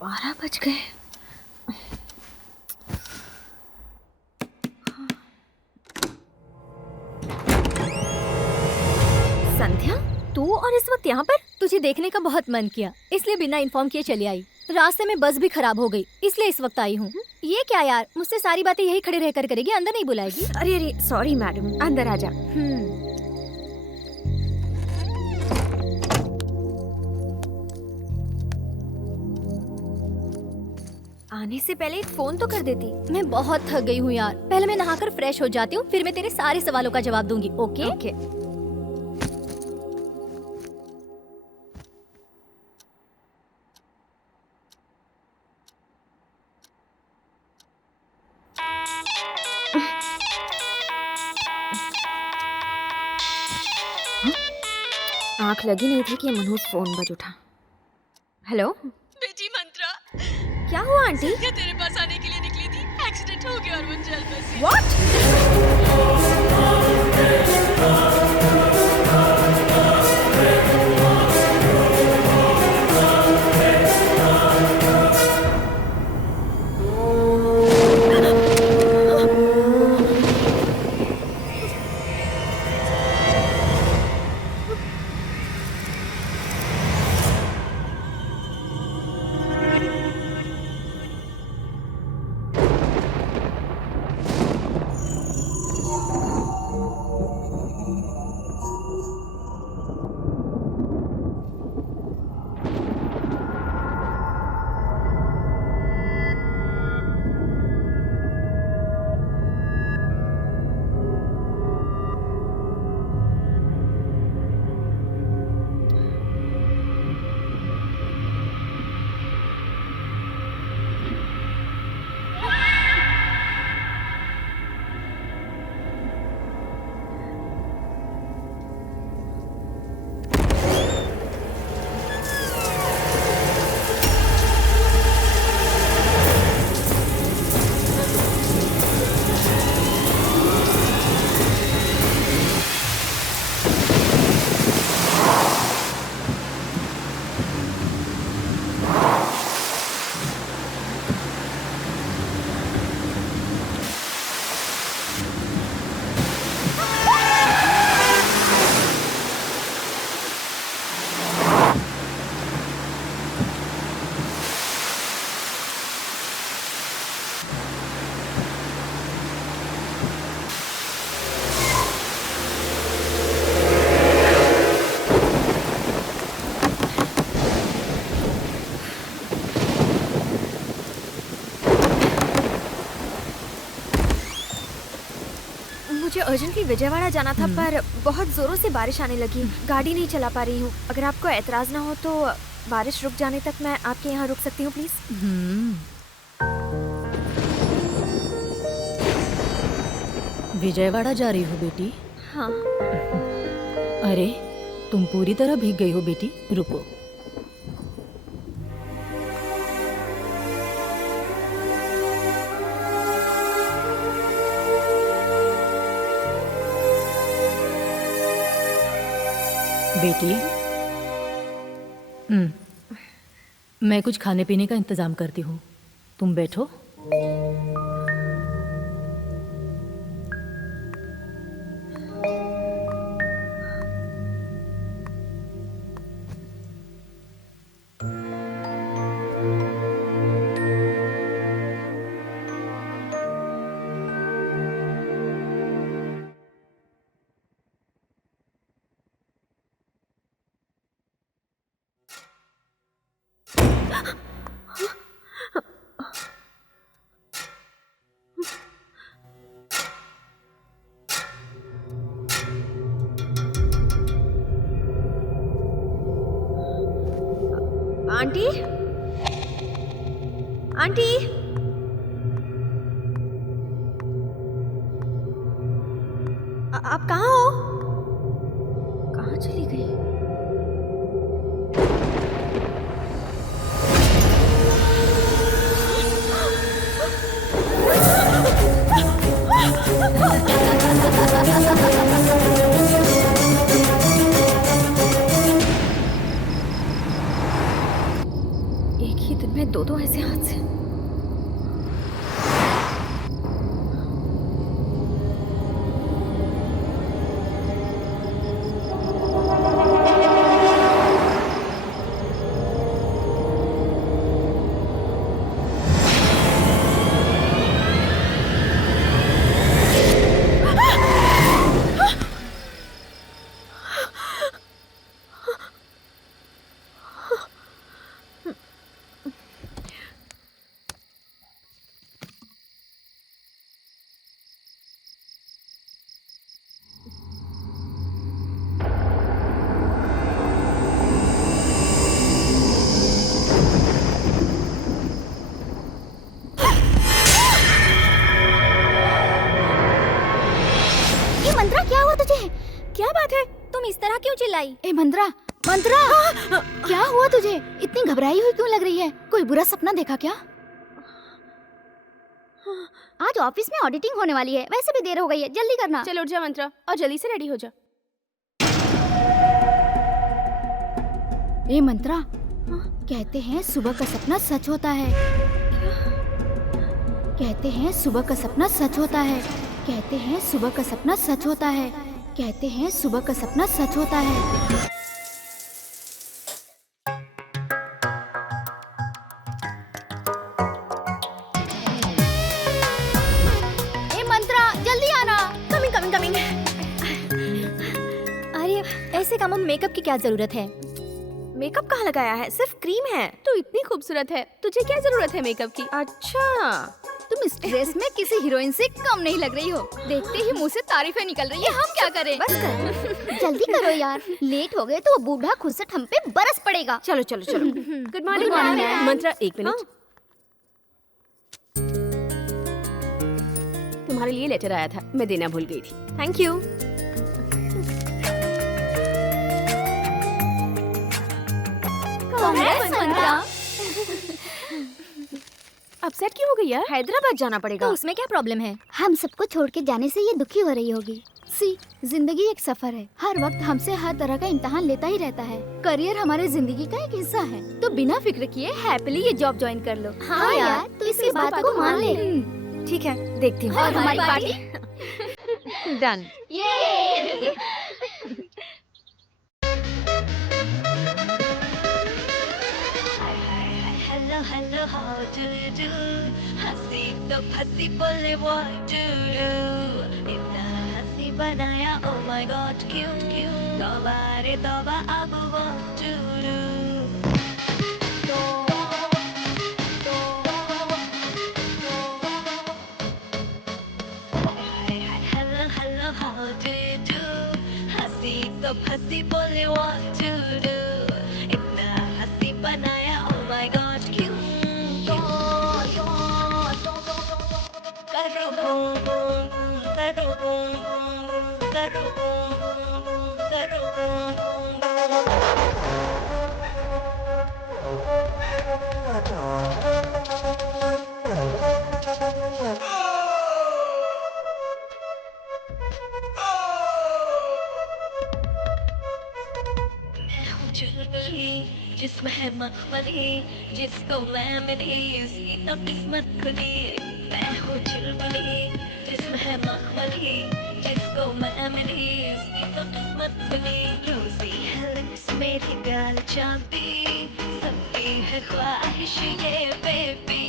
12 बज गए। संध्या, तू और इस वक्त यहाँ पर? तुझे देखने का बहुत मन किया, इसलिए बिना इन्फॉर्म किए चली आई। रास्ते में बस भी खराब हो गई, इसलिए इस वक्त आई हूँ। ये क्या यार, मुझसे सारी बातें यही खड़े रहकर करेगी, अंदर नहीं बुलाएगी? अरे अरे सॉरी मैडम, अंदर आ जा। आने से पहले एक फोन तो कर देती। मैं बहुत थक गई हूँ यार, पहले मैं नहाकर फ्रेश हो जाती हूँ, फिर मैं तेरे सारे सवालों का जवाब दूंगी। ओके? ओके। आंख लगी नहीं थी कि मनोज फोन बज उठा। हेलो बेटी मंत्रा, क्या हुआ आंटी? क्या तेरे पास आने के लिए निकली थी? एक्सीडेंट हो गया और वो जल बसी। व्हाट? मुझे अर्जेंटली विजयवाड़ा जाना था, पर बहुत जोरों से बारिश आने लगी। गाड़ी नहीं चला पा रही हूँ। अगर आपको एतराज ना हो तो बारिश रुक जाने तक मैं आपके यहाँ रुक सकती हूँ प्लीज? विजयवाड़ा जा रही हो बेटी? हाँ। अरे तुम पूरी तरह भीग गई हो बेटी, रुको। बेटी, मैं कुछ खाने पीने का इंतजाम करती हूँ, तुम बैठो। आंटी, आंटी, आप कहाँ हो? कहाँ चली गई? एक ही दिन में दो तुझे? क्या बात है? तुम इस तरह क्यों चिल्लाई? ए मंत्रा, मंत्रा, क्या हुआ तुझे? इतनी घबराई हुई क्यों लग रही है? कोई बुरा सपना देखा क्या? आज ऑफिस में ऑडिटिंग होने वाली है, वैसे भी देर हो गई है, जल्दी करना। चलो उठ जा मंत्रा और जल्दी से रेडी हो जा। ए मंत्रा, कहते हैं सुबह का सपना सच होता है। कहते हैं सुबह का सपना सच होता है। कहते हैं सुबह का सपना सच होता है। कहते हैं सुबह का सपना सच होता है। ए मंत्रा, जल्दी आना। Coming coming coming. अरे ऐसे कामों में मेकअप की क्या जरूरत है? मेकअप कहाँ लगाया है? सिर्फ क्रीम है। तू इतनी खूबसूरत है, तुझे क्या जरूरत है मेकअप की? अच्छा, तुम इस ड्रेस में किसी हीरोइन से कम नहीं लग रही हो। देखते ही मुंह से तारीफें निकल रही है, हम क्या करें? बस कर। जल्दी करो यार, लेट हो गए तो वो बूढ़ा खुद से हम पे बरस पड़ेगा। चलो चलो चलो। Good morning ma'am. मंत्रा एक मिनट। तुम्हारे लिए लेटर आया था, मैं देना भूल गई थी। Thank you. Congress Mantra. Upset क्यों हो गई यार? हैदराबाद जाना पड़ेगा। तो उसमें क्या प्रॉब्लम है? हम सबको छोड़ के जाने से ये दुखी हो रही होगी। सी, जिंदगी एक सफर है, हर वक्त हमसे हर तरह का इम्तिहान लेता ही रहता है। करियर हमारे जिंदगी का एक हिस्सा है, तो बिना फिक्र किए हैप्पीली ये जॉब ज्वाइन कर लो। हाँ यार, तो इसी बात को मान ले। ठीक है, देखती हूँ। और हमारी party done. Hello, hello, how do you do? हंसी तो फंसी बोले what do you do? इतना हंसी बनाया oh my god क्यों क्यों? तौबा रे तौबा अब what do you do? Hello, hello, how do you do? हंसी तो फंसी बोले what do you do? इतना हंसी बनाया oh my god क्यों करो boom boom boom करो boom boom boom करो boom boom boom करो boom boom boom चुलबुली जिसमें है मखमली जिसको मैं मिली उसकी तो किस्मत खुली मैं हूँ चुलबुली जिसमें है मखमली जिसको मैं मिली उसकी तो किस्मत खुली रोजी है लिप्स मेरी गाल चांदी सबकी है ख्वाहिश ये बेबी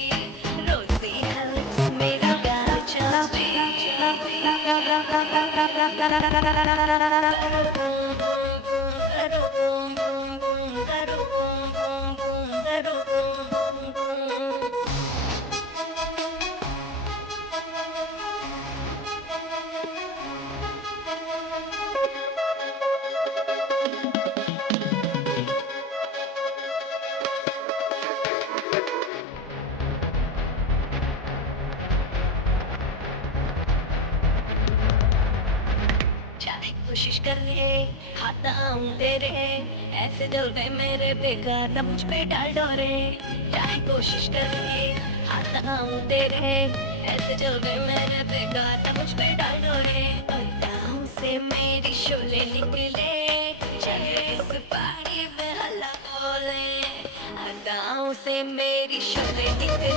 रोजी है लिप्स मेरी गाल चांदी चाहे कोशिश कर ले खाता हूँ तेरे ऐसे दिल पे मेरे बेकार न मुझ पे डाल डोरे चाहे कोशिश कर ले खाता हूँ तेरे ऐसे दिल पे मेरे बेकार न मुझ पे डाल डोरे अदाओं से मेरी शोले निकले चले इस पारी में हल्ला बोले अदाओं से मेरी शोले निकले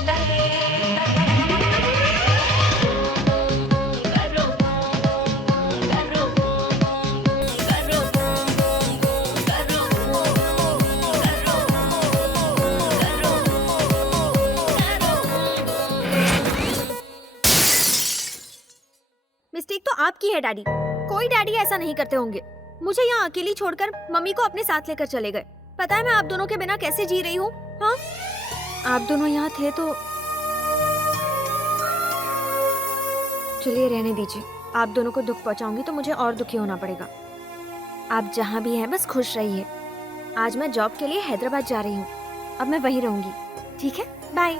मिस्टेक तो आपकी है डैडी। कोई डैडी ऐसा नहीं करते होंगे। मुझे यहाँ अकेली छोड़कर मम्मी को अपने साथ लेकर चले गए। पता है मैं आप दोनों के बिना कैसे जी रही हूँ? हाँ, आप दोनों यहाँ थे तो चलिए रहने दीजिए। आप दोनों को दुख पहुँचाऊंगी तो मुझे और दुखी होना पड़ेगा। आप जहाँ भी हैं बस खुश रहिए। आज मैं जॉब के लिए हैदराबाद जा रही हूँ। अब मैं वहीं रहूंगी। ठीक है, बाय।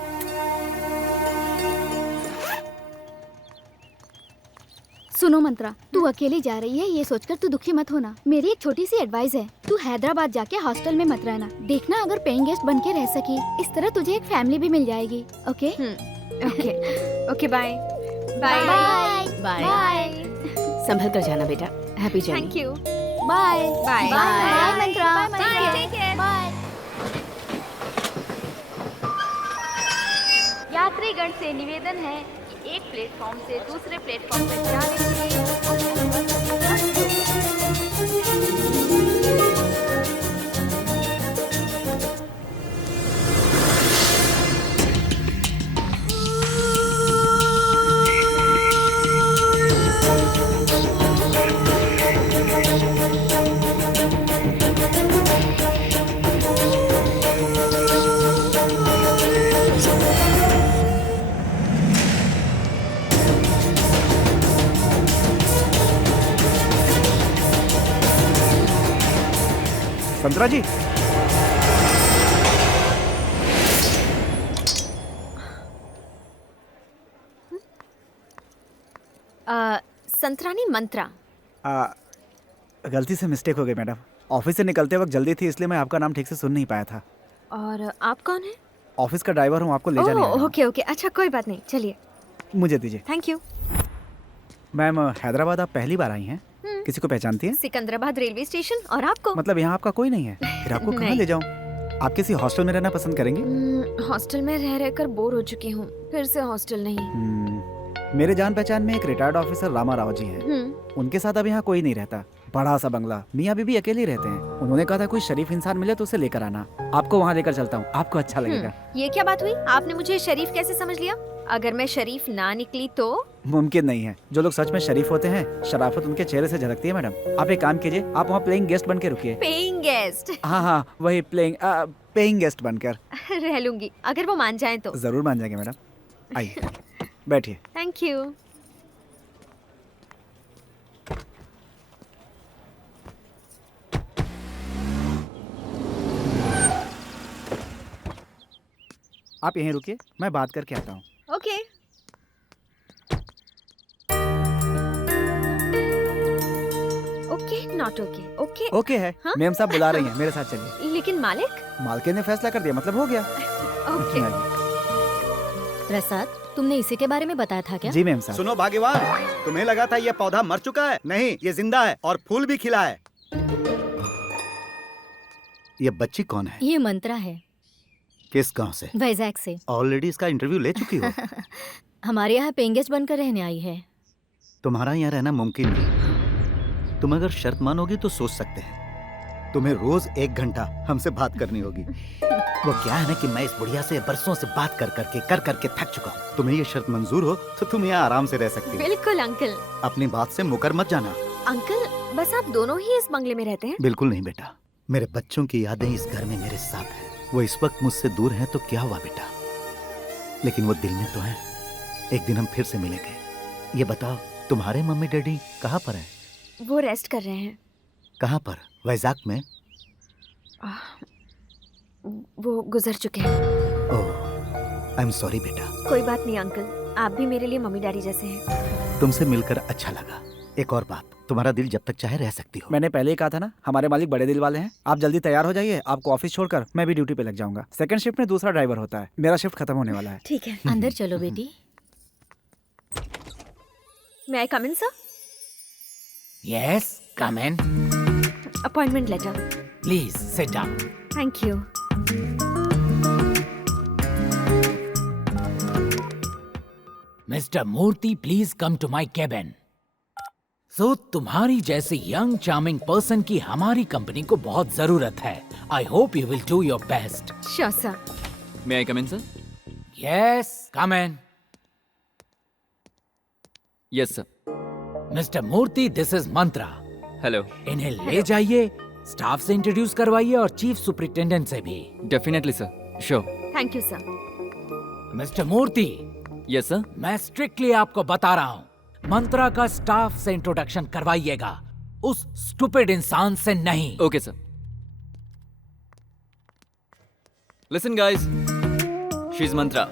सुनो मंत्रा, तू अकेली जा रही है ये सोचकर तू दुखी मत होना। मेरी एक छोटी सी एडवाइस है, तू हैदराबाद जाके हॉस्टल में मत रहना। देखना अगर पेइंग गेस्ट बन के रह सकी, इस तरह तुझे एक फैमिली भी मिल जाएगी। Okay okay okay, bye bye bye bye. Bye संभल कर जाना बेटा। Happy journey. Thank you, bye bye bye Mantra, bye, take care. Bye. यात्रीगण से निवेदन है कि एक प्लेटफॉर्म से दूसरे प्लेटफॉर्म पर जाने के लिए संतरा जी, संतरानी मंत्रा। गलती से मिस्टेक हो गई मैडम। ऑफिस से निकलते वक्त जल्दी थी, इसलिए मैं आपका नाम ठीक से सुन नहीं पाया था। और आप कौन है? ऑफिस का ड्राइवर हूँ, आपको ले जाने आया हूँ। ओके ओके, अच्छा कोई बात नहीं, चलिए। मुझे दीजिए। Thank you. मैम, हैदराबाद आप पहली बार आई हैं? किसी को पहचानती हैं? Secunderabad railway station. और आपको? मतलब यहाँ आपका कोई नहीं है? फिर आपको कहाँ नहीं। ले जाऊँ? आप किसी हॉस्टल में रहना पसंद करेंगे? हॉस्टल में रह रहकर बोर हो चुकी हूँ, फिर से हॉस्टल नहीं। मेरे जान पहचान में एक रिटायर्ड ऑफिसर रामा राव जी हैं। उनके साथ अब यहाँ कोई नहीं रहता। बड़ा सा बंगला, मियाँ बीबी अकेले रहते हैं। उन्होंने कहा था कोई शरीफ इंसान मिले तो उसे लेकर आना। आपको वहाँ लेकर चलता हूँ, आपको अच्छा लगेगा। ये क्या बात हुई? आपने मुझे शरीफ कैसे समझ लिया? अगर मैं शरीफ ना निकली तो? मुमकिन नहीं है। जो लोग सच में शरीफ होते हैं, शराफत उनके चेहरे से झलकती है मैडम। आप एक काम कीजिए, आप वहाँ प्लेइंग गेस्ट बन के रुकिए। Paying guest? हाँ, वही पेइंग गेस्ट बनकर। रह लूंगी, अगर वो मान जाए तो। जरूर मान जाएंगे मैडम। आइए, बैठिए। Thank you. आप यहीं रुकिए, मैं बात करके आता हूँ। Okay. Okay not okay. Okay okay है। हाँ? मैम साहब बुला रही हैं, मेरे साथ चलिए। लेकिन मालिक? मालकिन ने फैसला कर दिया, मतलब हो गया। ओके। प्रसाद, तुमने इसी के बारे में बताया था क्या? जी मैम साहब। सुनो भाग्यवान, तुम्हें लगा था ये पौधा मर चुका है? नहीं, ये जिंदा है और फूल भी खिला है। ये बच्ची कौन है? ये मंत्रा है, किस गांव से? वैजाग से। ऑलरेडी इसका इंटरव्यू ले चुकी हो? हमारे यहाँ पेइंग गेस्ट बनकर रहने आई है। तुम्हारा यहाँ रहना मुमकिन नहीं। तुम अगर शर्त मानोगी तो सोच सकते हैं। तुम्हें रोज 1 घंटा हमसे बात करनी होगी। वो क्या है ना कि मैं इस बुढ़िया से बरसों से बात कर करके थक चुका हूँ। तुम्हें ये शर्त मंजूर हो तो तुम यहाँ आराम से रह सकती हो। बिल्कुल अंकल। अपनी बात से मुकर मत जाना। अंकल, बस आप दोनों ही इस बंगले में रहते हैं? बिल्कुल नहीं बेटा, मेरे बच्चों की यादें इस घर में मेरे साथ हैं। वो इस वक्त मुझसे दूर हैं तो क्या हुआ बेटा, लेकिन वो दिल में तो है। एक दिन हम फिर से मिलेंगे। ये बताओ, तुम्हारे मम्मी डैडी कहाँ पर हैं? वो रेस्ट कर रहे हैं। कहाँ पर? वैजाग में? वो गुजर चुके हैं। ओह, आई एम सॉरी बेटा। कोई बात नहीं अंकल, आप भी मेरे लिए मम्मी डैडी जैसे हैं। तुमसे मिलकर अच्छा लगा। एक और बात, तुम्हारा दिल जब तक चाहे रह सकती हो। मैंने पहले ही कहा था ना, हमारे मालिक बड़े दिल वाले हैं। आप जल्दी तैयार हो जाइए, आपको ऑफिस छोड़कर मैं भी ड्यूटी पे लग जाऊंगा। सेकंड शिफ्ट में दूसरा ड्राइवर होता है, मेरा शिफ्ट खत्म होने वाला है। ठीक है। अंदर चलो बेटी। May I come in sir? Yes, come in. Appointment letter. Please sit down. Thank you. Mr. Murthy, please come to my cabin. So, तुम्हारी जैसे यंग चार्मिंग पर्सन की हमारी कंपनी को बहुत जरूरत है. I hope you will do your best. Sure sir. May I come in, sir? Yes, come in. Yes, sir. Mr. Murthy, this is Mantra. Hello. इन्हें ले जाइए, स्टाफ से इंट्रोड्यूस करवाइए और चीफ सुपरिटेंडेंट से भी. Definitely, sir. Sure. Thank you sir. Mister Murthy, Yes, sir. मैं strictly आपको बता रहा हूँ, मंत्रा का स्टाफ से इंट्रोडक्शन करवाइएगा, उस स्टूपिड इंसान से नहीं. Okay, sir. Listen, guys. She's Mantra,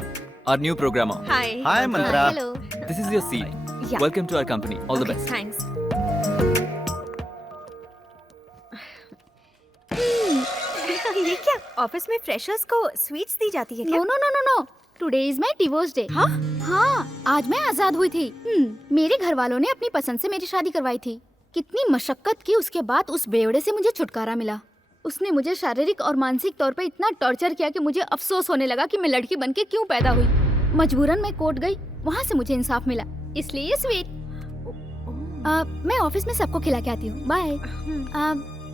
our new programmer. Hi. Hi Mantra. Hello. This is your seat. Yeah. Welcome to our company, all the best. Thanks. ये क्या ऑफिस में फ्रेशर्स को स्वीट्स दी जाती है क्या? No no no no no, today is my divorce day. हाँ हाँ, आज मैं आजाद हुई थी। मेरे घर वालों ने अपनी पसंद से मेरी शादी करवाई थी। कितनी मशक्कत की उसके बाद उस बेवड़े से मुझे छुटकारा मिला। उसने मुझे शारीरिक और मानसिक तौर पे इतना टॉर्चर किया कि मुझे अफसोस होने लगा कि मैं लड़की बनके क्यों पैदा हुई। मजबूरन मैं कोर्ट गई, वहाँ से मुझे इंसाफ मिला, इसलिए ये स्वीट। मैं ऑफिस में सबको खिला के आती हूँ। Bye.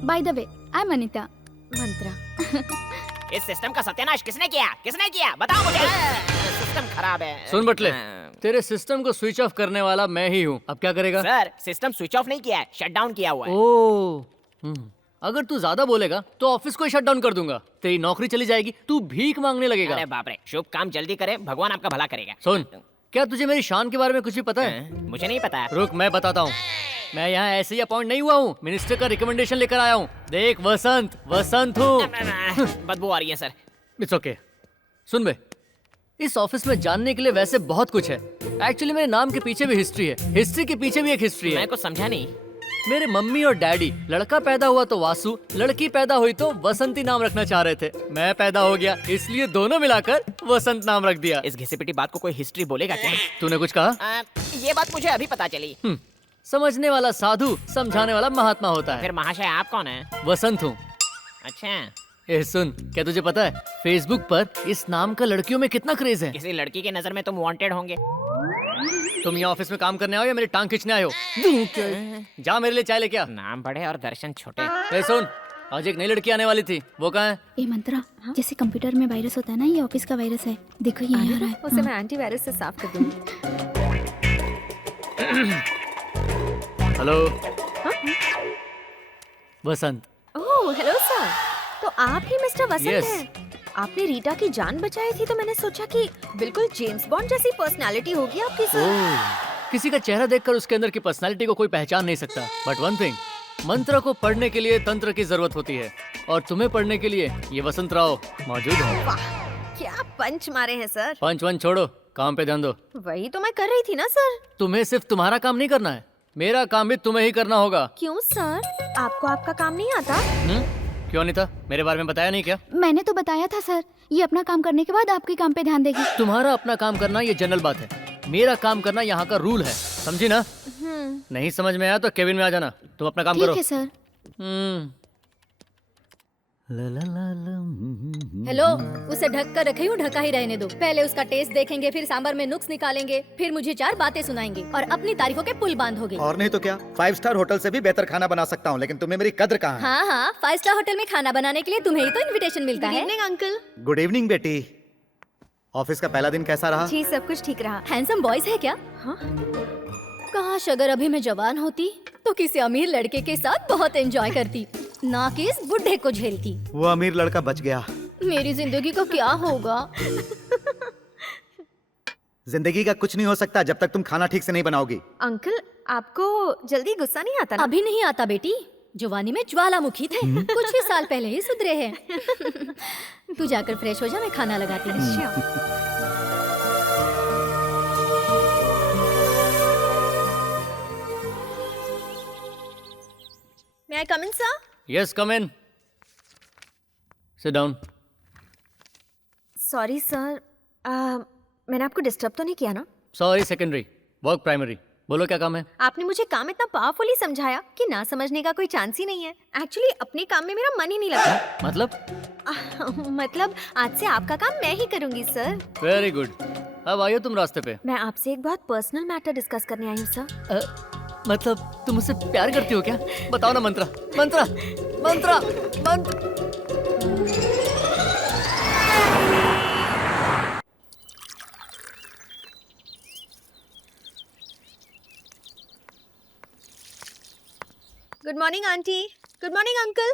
By the way, I am Anita. Mantra. इस सिस्टम का सत्यानाश किसने किया? किसने किया? बताओ मुझे। सिस्टम खराब है। सुन बटले, तेरे सिस्टम को स्विच ऑफ करने वाला मैं ही हूँ। अब क्या करेगा? सर, सिस्टम स्विच ऑफ नहीं किया है, शट डाउन किया हुआ है। ओह, अगर तू ज्यादा बोलेगा तो ऑफिस को ही शट डाउन कर दूंगा। तेरी नौकरी चली जाएगी, तू भीख मांगने लगेगा। अरे बाप रे, शुभ काम जल्दी करे, भगवान आपका भला करेगा। सुन, क्या तुझे मेरी शान के बारे में कुछ भी पता है? मुझे नहीं पता। रुक, मैं बताता हूँ। मैं यहाँ ऐसे ही अपॉइंट नहीं हुआ हूँ, मिनिस्टर का रिकमेंडेशन लेकर आया हूँ। देख वसंत, वसंत हूँ। बदबू आ रही है सर। It's okay. सुन बे, इस ऑफिस में जानने के लिए वैसे बहुत कुछ है। एक्चुअली मेरे नाम के पीछे भी हिस्ट्री है, हिस्ट्री के पीछे भी एक हिस्ट्री है। मैं कुछ समझा नहीं। मेरे मम्मी और डैडी लड़का पैदा हुआ तो वासु, लड़की पैदा हुई तो वसंती नाम रखना चाह रहे थे। मैं पैदा हो गया, इसलिए दोनों मिलाकर वसंत नाम रख दिया। इस घिसी पिटी बात को कोई हिस्ट्री बोलेगा क्या? तूने कुछ कहा? ये बात मुझे अभी पता चली। समझने वाला साधु, समझाने वाला महात्मा होता है। फिर महाशय आप कौन है? वसंत हूँ। अच्छा, ए सुन, क्या तुझे पता है फेसबुक पर इस नाम का लड़कियों में कितना क्रेज है? किसी लड़की की नजर में तुम वांटेड होंगे। तुम यहाँ ऑफिस में काम करने आओ या मेरी टांग खींचने आयो? जा मेरे लिए चाय लेके आ। नाम बड़े और दर्शन छोटे। ए सुन, आज एक नई लड़की आने वाली थी, वो कहाँ है? ए मंत्रा, जैसे कंप्यूटर में वायरस होता है ना, ये ऑफिस का वायरस है। देखो ये आ रहा है। उसे मैं एंटीवायरस से साफ कर दूंगी। हेलो। वसंत। ओह हेलो सर, तो आप ही मिस्टर वसंत Yes. हैं। आपने रीटा की जान बचाई थी तो मैंने सोचा कि बिल्कुल जेम्स बॉन्ड जैसी पर्सनालिटी होगी आपकी सर। किसी का चेहरा देखकर उसके अंदर की पर्सनालिटी को कोई पहचान नहीं सकता। बट वन थिंग, मंत्र को पढ़ने के लिए तंत्र की जरूरत होती है, और तुम्हें पढ़ने के लिए ये वसंत राव मौजूद है। वाह, क्या पंच मारे हैं सर। पंच वंच छोड़ो, काम पे ध्यान दो। वही तो मैं कर रही थी ना सर। तुम्हें सिर्फ तुम्हारा काम नहीं करना है, मेरा काम भी तुम्हें ही करना होगा। क्यों सर, आपको आपका काम नहीं आता? क्यों नहीं था? मेरे बारे में बताया नहीं क्या? मैंने तो बताया था सर, ये अपना काम करने के बाद आपके काम पे ध्यान देगी। तुम्हारा अपना काम करना ये जनरल बात है, मेरा काम करना यहाँ का रूल है, समझी ना? नहीं समझ में आया तो केबिन में आ जाना, तुम अपना काम करो। ठीक है सर। हेलो, उसे ढक कर रखी हूँ, ढका ही रहने दो। पहले उसका टेस्ट देखेंगे, फिर सांबर में नुक्स निकालेंगे, फिर मुझे 4 बातें सुनाएंगे और अपनी तारीफों के पुल बांधोगे। और नहीं तो क्या, 5 स्टार होटल से भी बेहतर खाना बना सकता हूँ, लेकिन तुम्हें मेरी कद्र कहाँ है? हाँ हाँ, 5 स्टार होटल में खाना बनाने के लिए तुम्हें ही तो इनविटेशन मिलता है। अंकल। गुड इवनिंग बेटी। ऑफिस का पहला दिन कैसा रहा? जी सब कुछ ठीक रहा। हैंडसम बॉयज है क्या? हाँ? काश अगर अभी मैं जवान होती तो किसी अमीर लड़के के साथ बहुत एंजॉय करती, ना कि इस बुढ़े को झेलती। वो अमीर लड़का बच गया। मेरी जिंदगी का क्या होगा? जिंदगी का कुछ नहीं हो सकता जब तक तुम खाना ठीक से नहीं बनाओगी। अंकल, आपको जल्दी गुस्सा नहीं आता ना? अभी नहीं आता बेटी, जवानी में ज्वालामुखी थे, कुछ ही साल पहले ही सुधरे हैं। तू जाकर फ्रेश हो जा, मैं खाना लगाती हूँ। May I come in, sir? Yes, come in. Sit down. Sorry sir, मैंने आपको डिस्टर्ब तो नहीं किया ना? Sorry secondary, work primary. बोलो क्या काम है? आपने मुझे काम इतना पावरफुली समझाया कि ना समझने का कोई चांस ही नहीं है। एक्चुअली अपने काम में मेरा मन ही नहीं लगता। मतलब आज से आपका काम मैं ही करूंगी सर। Very good. अब आइए तुम रास्ते पे। मैं आपसे एक बहुत पर्सनल मैटर डिस्कस करने आई हूँ सर। मतलब तुम मुझसे प्यार करती हो क्या? बताओ ना मंत्रा, Mantra, Mantra, Mantra. Good morning aunty. Good morning uncle.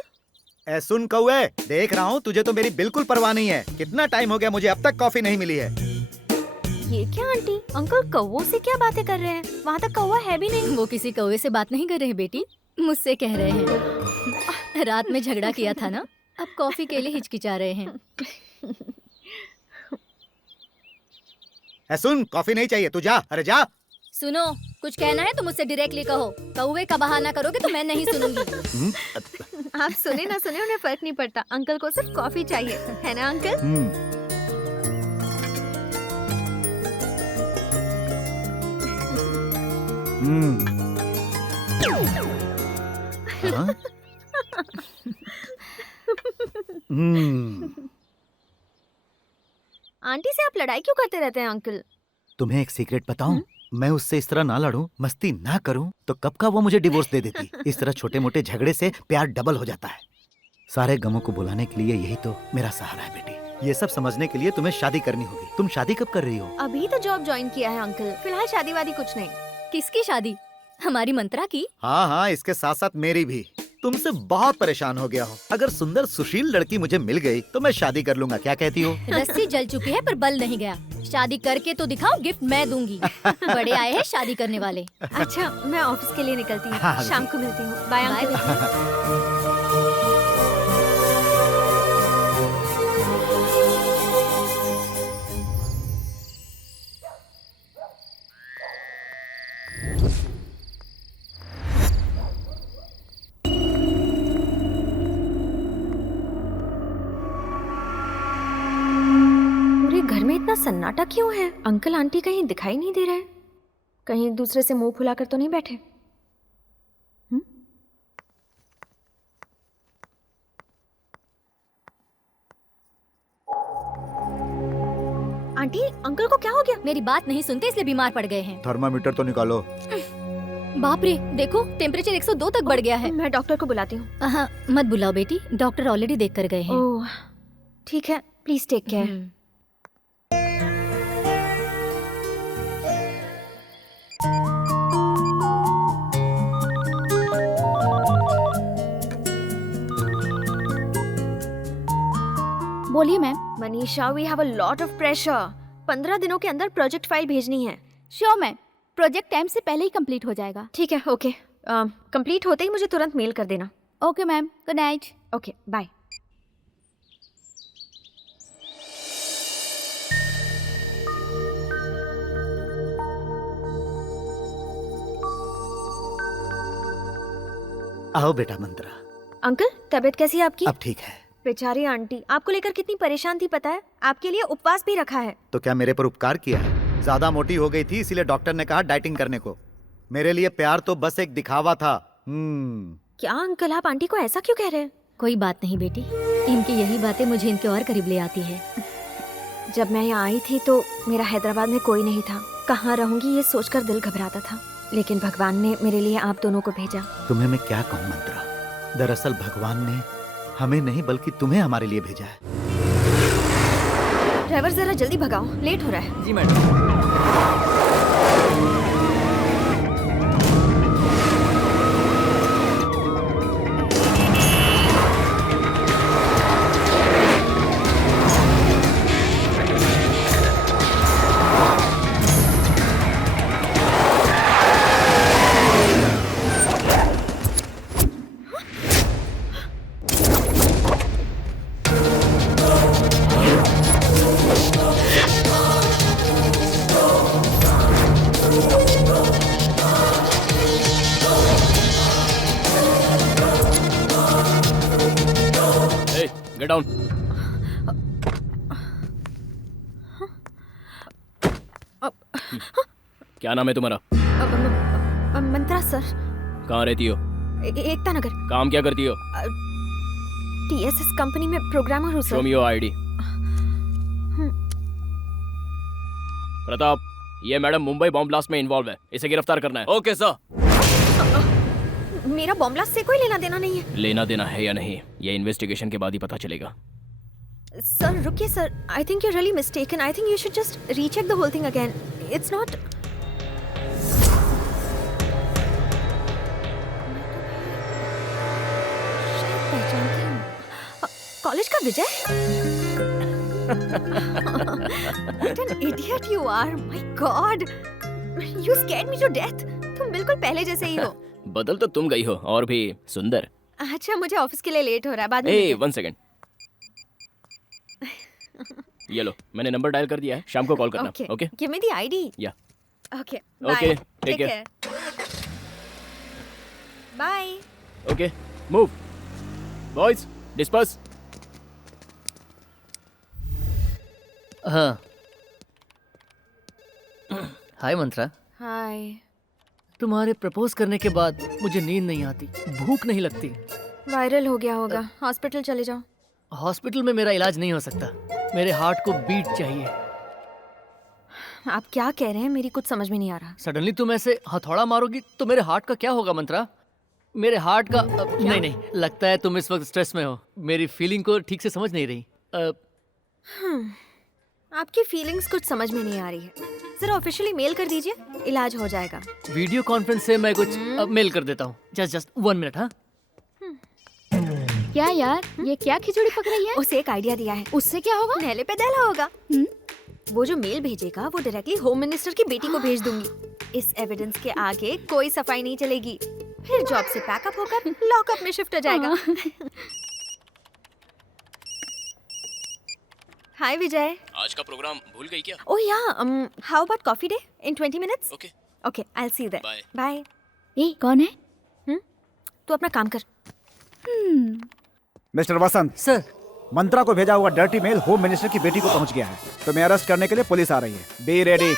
ए सुन कौए, देख रहा हूँ तुझे तो मेरी बिल्कुल परवाह नहीं है। कितना टाइम हो गया, मुझे अब तक कॉफी नहीं मिली है। ये क्या आंटी, अंकल कौवों से क्या बातें कर रहे हैं? वहाँ तक कौवा है भी नहीं। वो किसी कौवे से बात नहीं कर रहे हैं बेटी, मुझसे कह रहे हैं। रात में झगड़ा किया था ना, अब कॉफी के लिए हिचकिचा रहे हैं। ए सुन, कॉफी नहीं चाहिए, तू जा। अरे जा। सुनो, कुछ कहना है तो मुझसे डायरेक्टली कहो। कौवे का बहाना करोगे तो मैं नहीं सुनूंगी। आप सुने ना सुने उन्हें फर्क नहीं पड़ता। अंकल को सिर्फ कॉफी चाहिए, है ना अंकल? हाँ? आंटी से आप लड़ाई क्यों करते रहते हैं अंकल? तुम्हें एक सीक्रेट बताऊं? मैं उससे इस तरह ना लड़ूं, मस्ती ना करूं तो कब का वो मुझे डिवोर्स दे देती। इस तरह छोटे मोटे झगड़े से प्यार डबल हो जाता है। सारे गमों को भुलाने के लिए यही तो मेरा सहारा है बेटी। ये सब समझने के लिए तुम्हें शादी करनी होगी। तुम शादी कब कर रही हो? अभी तो जॉब ज्वाइन किया है अंकल, फिलहाल शादी वादी कुछ नहीं। किसकी शादी? हमारी मंत्रा की? हाँ हाँ, इसके साथ साथ मेरी भी। तुमसे बहुत परेशान हो गया हूँ। अगर सुंदर सुशील लड़की मुझे मिल गई तो मैं शादी कर लूंगा। क्या कहती हो? रस्सी जल चुकी है पर बल नहीं गया। शादी करके तो दिखाओ, गिफ्ट मैं दूंगी। बड़े आए हैं शादी करने वाले। अच्छा, मैं ऑफिस के लिए निकलती हूँ। हाँ, शाम को मिलती हूँ। Bye uncle. घर में इतना सन्नाटा क्यों है? अंकल आंटी कहीं दिखाई नहीं दे रहे? कहीं दूसरे से मुंह फुलाकर तो नहीं बैठे? आंटी, अंकल को क्या हो गया? मेरी बात नहीं सुनते इसलिए बीमार पड़ गए हैं। थर्मामीटर तो निकालो। बाप रे, देखो टेम्परेचर 102 तक बढ़ गया है। मैं डॉक्टर को बुलाती हूँ। हाँ, मत बुलाओ बेटी, डॉक्टर ऑलरेडी देख कर गए हैं। ओह, ठीक है, प्लीज टेक केयर। बोलिए ma'am. Manisha, we have a lot of pressure. 15 दिनों के अंदर प्रोजेक्ट फाइल भेजनी है। श्योर मैम, प्रोजेक्ट टाइम से पहले ही कंप्लीट हो जाएगा। ठीक है, ओके। कंप्लीट होते ही मुझे तुरंत मेल कर देना। Okay ma'am, good night. Okay, bye. आओ बेटा मंत्रा। अंकल, तबीयत कैसी है आपकी? अब ठीक है। बेचारी आंटी आपको लेकर कितनी परेशान थी पता है? आपके लिए उपवास भी रखा है। तो क्या मेरे पर उपकार किया है? ज्यादा मोटी हो गई थी इसीलिए डॉक्टर ने कहा डाइटिंग करने को। मेरे लिए प्यार तो बस एक दिखावा था। क्या अंकल, आप आंटी को ऐसा क्यों कह रहे हैं? कोई बात नहीं बेटी, इनकी यही बातें मुझे इनके और करीब ले आती है। जब मैं यहाँ आई थी तो मेरा हैदराबाद में कोई नहीं था। कहाँ रहूंगी ये सोचकर दिल घबराता था, लेकिन भगवान ने मेरे लिए आप दोनों को भेजा। तुम्हें मैं क्या कहूँ मंत्रा, दरअसल भगवान ने हमें नहीं बल्कि तुम्हें हमारे लिए भेजा है। ड्राइवर जरा जल्दी भगाओ, लेट हो रहा है। जी मैडम। Get down. क्या नाम है तुम्हारा? मंत्रा सर। कहाँ रहती हो? एकता नगर। काम क्या करती हो? TSS कंपनी में प्रोग्रामर हूँ sir. Show me your ID. Pratap, ये मैडम मुंबई बॉम्ब ब्लास्ट में इन्वॉल्व है, इसे गिरफ्तार करना है। Okay sir. मेरा बॉम्ब ब्लास्ट से कोई लेना देना नहीं है। लेना देना है या नहीं, ये इन्वेस्टिगेशन के बाद ही पता चलेगा। सर रुकिए sir, I think you really mistaken. I think you should just recheck the whole thing again. It's not. पहचानती हूँ। कॉलेज का विजय। What an idiot you are! My God! You scared me to death. तुम बिल्कुल पहले जैसे ही हो। बदल तो तुम गई हो, और भी सुंदर। अच्छा, मुझे ऑफिस के लिए लेट हो रहा है, बाद में। ए, 1 सेकंड। ये लो, मैंने नंबर डायल कर दिया है, शाम को कॉल करना। Okay? Give me the ID. Yeah. Okay. Okay, Bye. Take ठीक केयर। है, bye. Okay, move. Boys, disperse. हाँ। हाय मंत्रा। हाय। तुम्हारे प्रपोज करने के बाद मुझे नींद नहीं आती, भूख नहीं लगती। वायरल हो गया होगा, हॉस्पिटल चले जाओ। हॉस्पिटल में मेरा इलाज नहीं हो सकता, मेरे हार्ट को बीट चाहिए। आप क्या कह रहे हैं, मेरी कुछ समझ में नहीं आ रहा। सडनली तुम ऐसे हथौड़ा मारोगी तो मेरे हार्ट का क्या होगा मंत्रा? मेरे हार्ट का नहीं नहीं, लगता है तुम इस वक्त स्ट्रेस में हो, मेरी फीलिंग को ठीक से समझ नहीं रही। आपकी फीलिंग्स कुछ समझ में नहीं आ रही है। जरा ऑफिशियली मेल कर दीजिए, इलाज हो जाएगा। वीडियो कॉन्फ्रेंस से मैं कुछ मेल कर देता हूँ। Just 1 minute. हाँ, क्या यार, ये क्या खिचड़ी पक रही है? उसे एक आइडिया दिया है, उससे क्या होगा? नहले पे दहला होगा। वो जो मेल भेजेगा वो डायरेक्टली होम मिनिस्टर की बेटी को भेज दूंगी। इस एविडेंस के आगे कोई सफाई नहीं चलेगी, फिर जॉब से पैकअप होकर लॉकअप में शिफ्ट हो जाएगा। हाय विजय। आज का प्रोग्राम भूल गई क्या? Oh ya, how about Coffee Day in 20 minutes? Okay okay, I will see you there. Bye. Bye. ए, कौन है? तू अपना काम कर। मिस्टर वसंत सर, मंत्रा को भेजा हुआ डर्टी मेल होम मिनिस्टर की बेटी को पहुंच गया है। तुम्हें अरेस्ट करने के लिए पुलिस आ रही है। Be ready.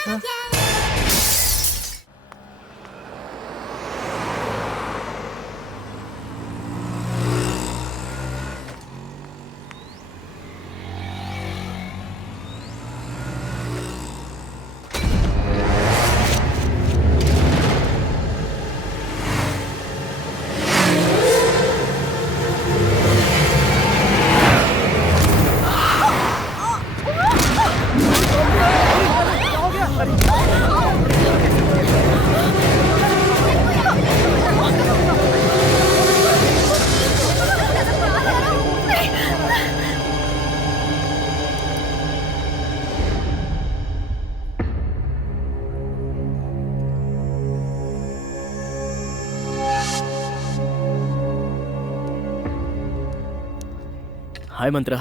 Hi Mantra.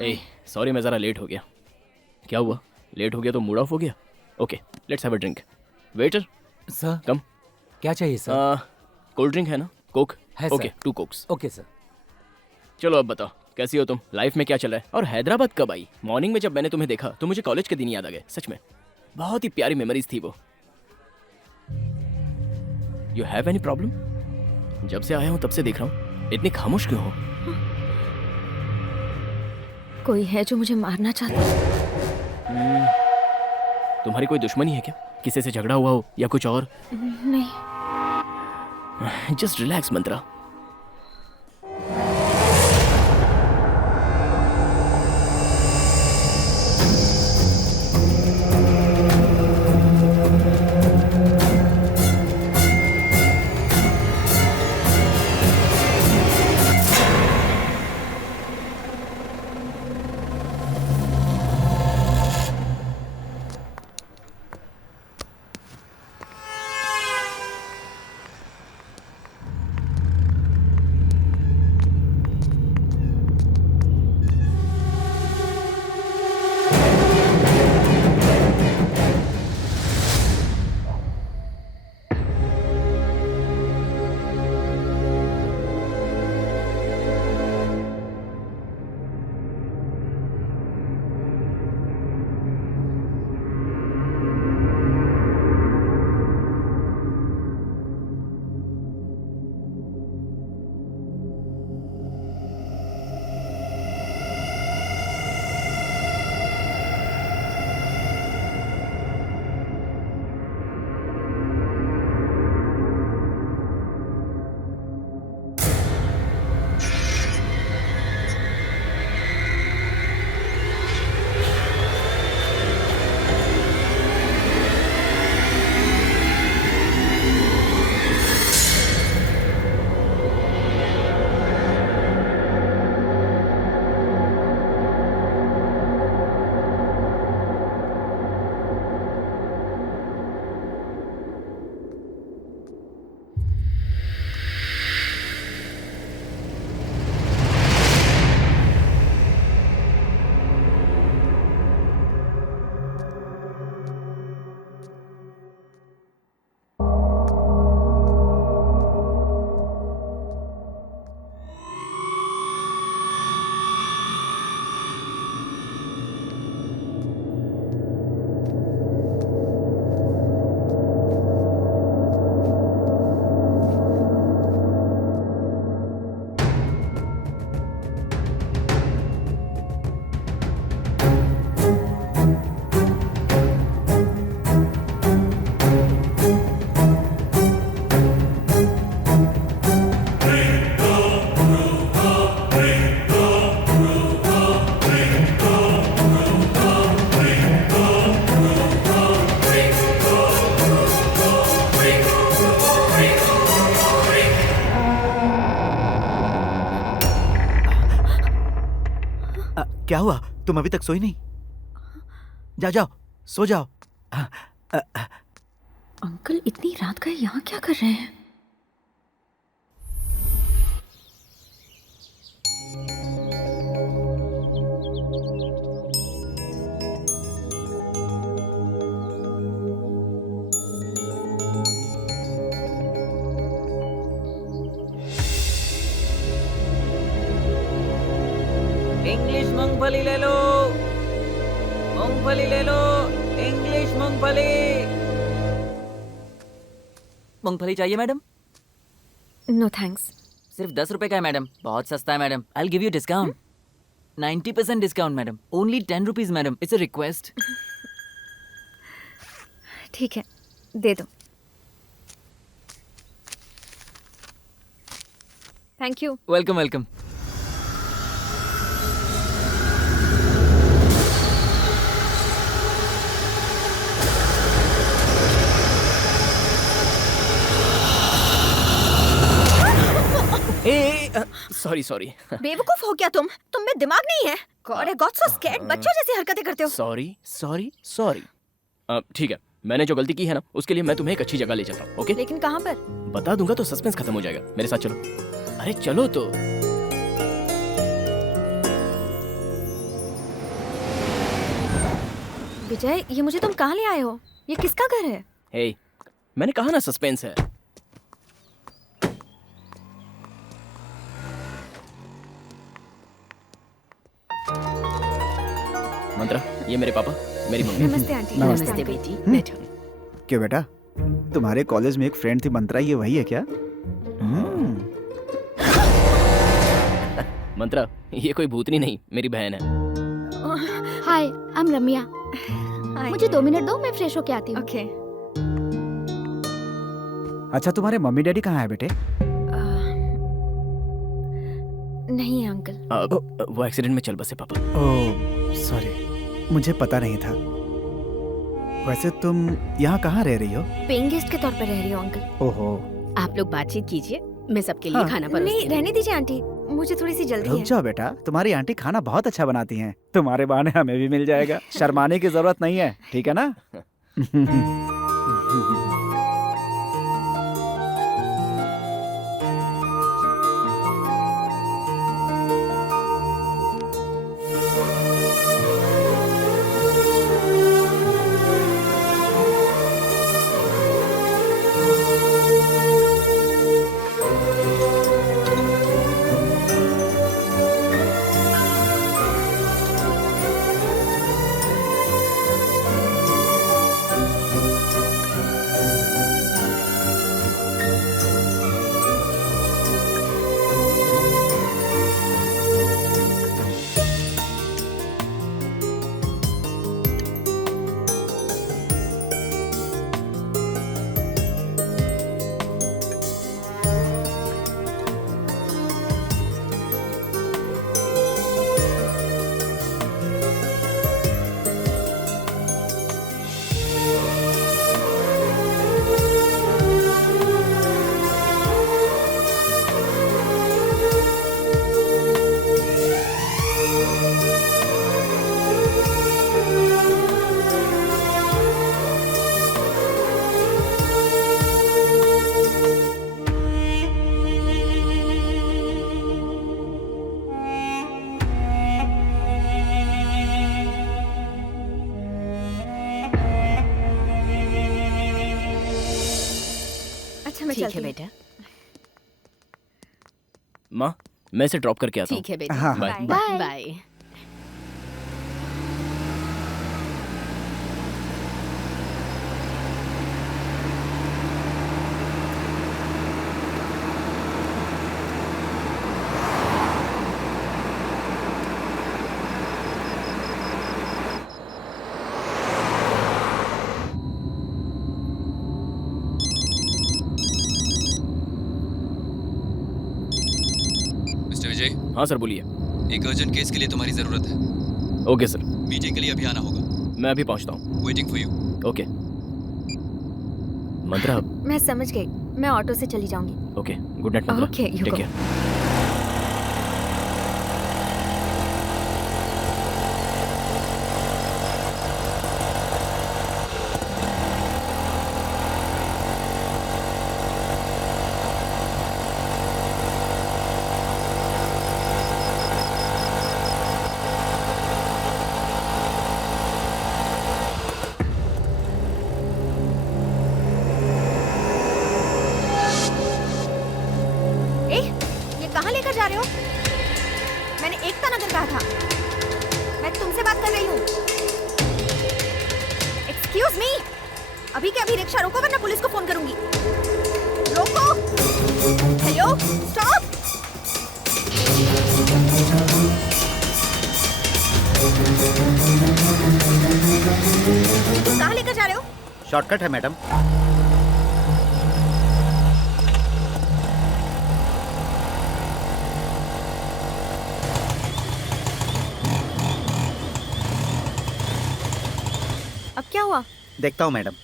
A sorry, मैं ज़रा लेट हो गया। क्या हुआ, लेट हो गया तो मूड ऑफ हो गया? Okay, let's have a drink. Waiter sir, come. क्या चाहिए सर? कोल्ड ड्रिंक है ना? कोक है okay, sir. 2 Cokes. Okay sir. चलो अब बताओ, कैसी हो तुम? लाइफ में क्या चल रहा है? और हैदराबाद कब आई? मॉर्निंग में जब मैंने तुम्हें देखा तो मुझे कॉलेज के दिन याद आ गए। सच में बहुत ही प्यारी मेमोरीज थी वो। You have any problem? जब से आया हूँ तब से देख रहा हूँ, इतनी खामोश क्यों हो? कोई है जो मुझे मारना चाहता है? तुम्हारी कोई दुश्मनी है क्या? किसी से झगड़ा हुआ हो या कुछ और? नहीं। जस्ट रिलैक्स मंत्रा। क्या हुआ? तुम अभी तक सोई नहीं? जाओ जाओ, सो जाओ। अंकल इतनी रात का यहाँ क्या कर रहे हैं? इंग्लिश मूंगफली ले लो, मूंगफली ले लो, इंग्लिश मूंगफली। मूंगफली चाहिए मैडम? No thanks. सिर्फ 10 रुपए का है मैडम, बहुत सस्ता है madam. I will give you discount, 90% discount madam, only 10 rupees madam, it's a request. ठीक है, दे दो। Thank you. Welcome welcome. Sorry sorry बेवकूफ हो क्या तुम में दिमाग नहीं है? God I got so scared, बच्चों जैसी हरकतें करते हो। Sorry sorry sorry. ठीक है, मैंने जो गलती की है ना उसके लिए मैं तुम्हें एक अच्छी जगह ले जाता हूँ। ओके? लेकिन कहाँ पर? बता दूंगा तो सस्पेंस खत्म हो जाएगा। मेरे साथ चलो। अरे चलो तो। विजय, ये मुझे तुम कहाँ ले आए हो? ये किसका घर है? हे, मैंने कहा ना सस्पेंस है। मंत्रा, ये मेरे पापा, मेरी मम्मी। नमस्ते आंटी। नमस्ते बेटी, बैठो। क्यों बेटा, तुम्हारे कॉलेज में एक फ्रेंड थी मंत्रा, ये वही है क्या? मंत्रा, ये कोई भूतनी नहीं, मेरी बहन है। हाय, आई एम रम्या। मुझे 2 मिनट दो, मैं फ्रेश होके आती हूँ। ओके। अच्छा, तुम्हारे मम्मी डैडी कहाँ है बेटे? नहीं है अंकल। वो एक्सीडेंट में चल बसे पापा। ओह सॉरी, मुझे पता नहीं था। वैसे तुम यहाँ कहाँ रह रही हो? पेइंग गेस्ट के तौर पर रह रही हूँ अंकल। ओहो। आप लोग बातचीत कीजिए, मैं सबके लिए खाना परोसती नहीं, हूँ। रहने दीजिए आंटी, मुझे थोड़ी सी जल्दी रुक है। जाओ बेटा, तुम्हारी आंटी खाना बहुत अच्छा बनाती हैं। तुम्हारे बहाने हमें भी मिल जाएगा। शर्माने की जरूरत नहीं है, ठीक है ना? अच्छा, मैं ठीक चलती है हूँ। बेटा। माँ, मैं इसे ड्रॉप करके आता हूँ। ठीक है बेटा। हाँ, बाय। बाय। बाय। मिस्टर विजय, हाँ सर, बोलिए। एक अर्जेंट केस के लिए तुम्हारी जरूरत है। ओके सर, मीटिंग के लिए अभी आना होगा। मैं अभी पहुँचता हूँ। Waiting for you. Okay. Mantra, मैं समझ गई, मैं ऑटो से चली जाऊंगी। Okay, good night Mantra. Okay, you take go. Care. जा रहे हो? मैंने एकता नगर कहा था। मैं तुमसे बात कर रही हूँ। एक्सक्यूज मी, अभी के अभी रिक्शा रोको वरना पुलिस को फोन करूंगी। रोको। Hello, stop. कहाँ लेकर जा रहे हो? शॉर्टकट है मैडम। अब क्या हुआ? देखता हूँ मैडम।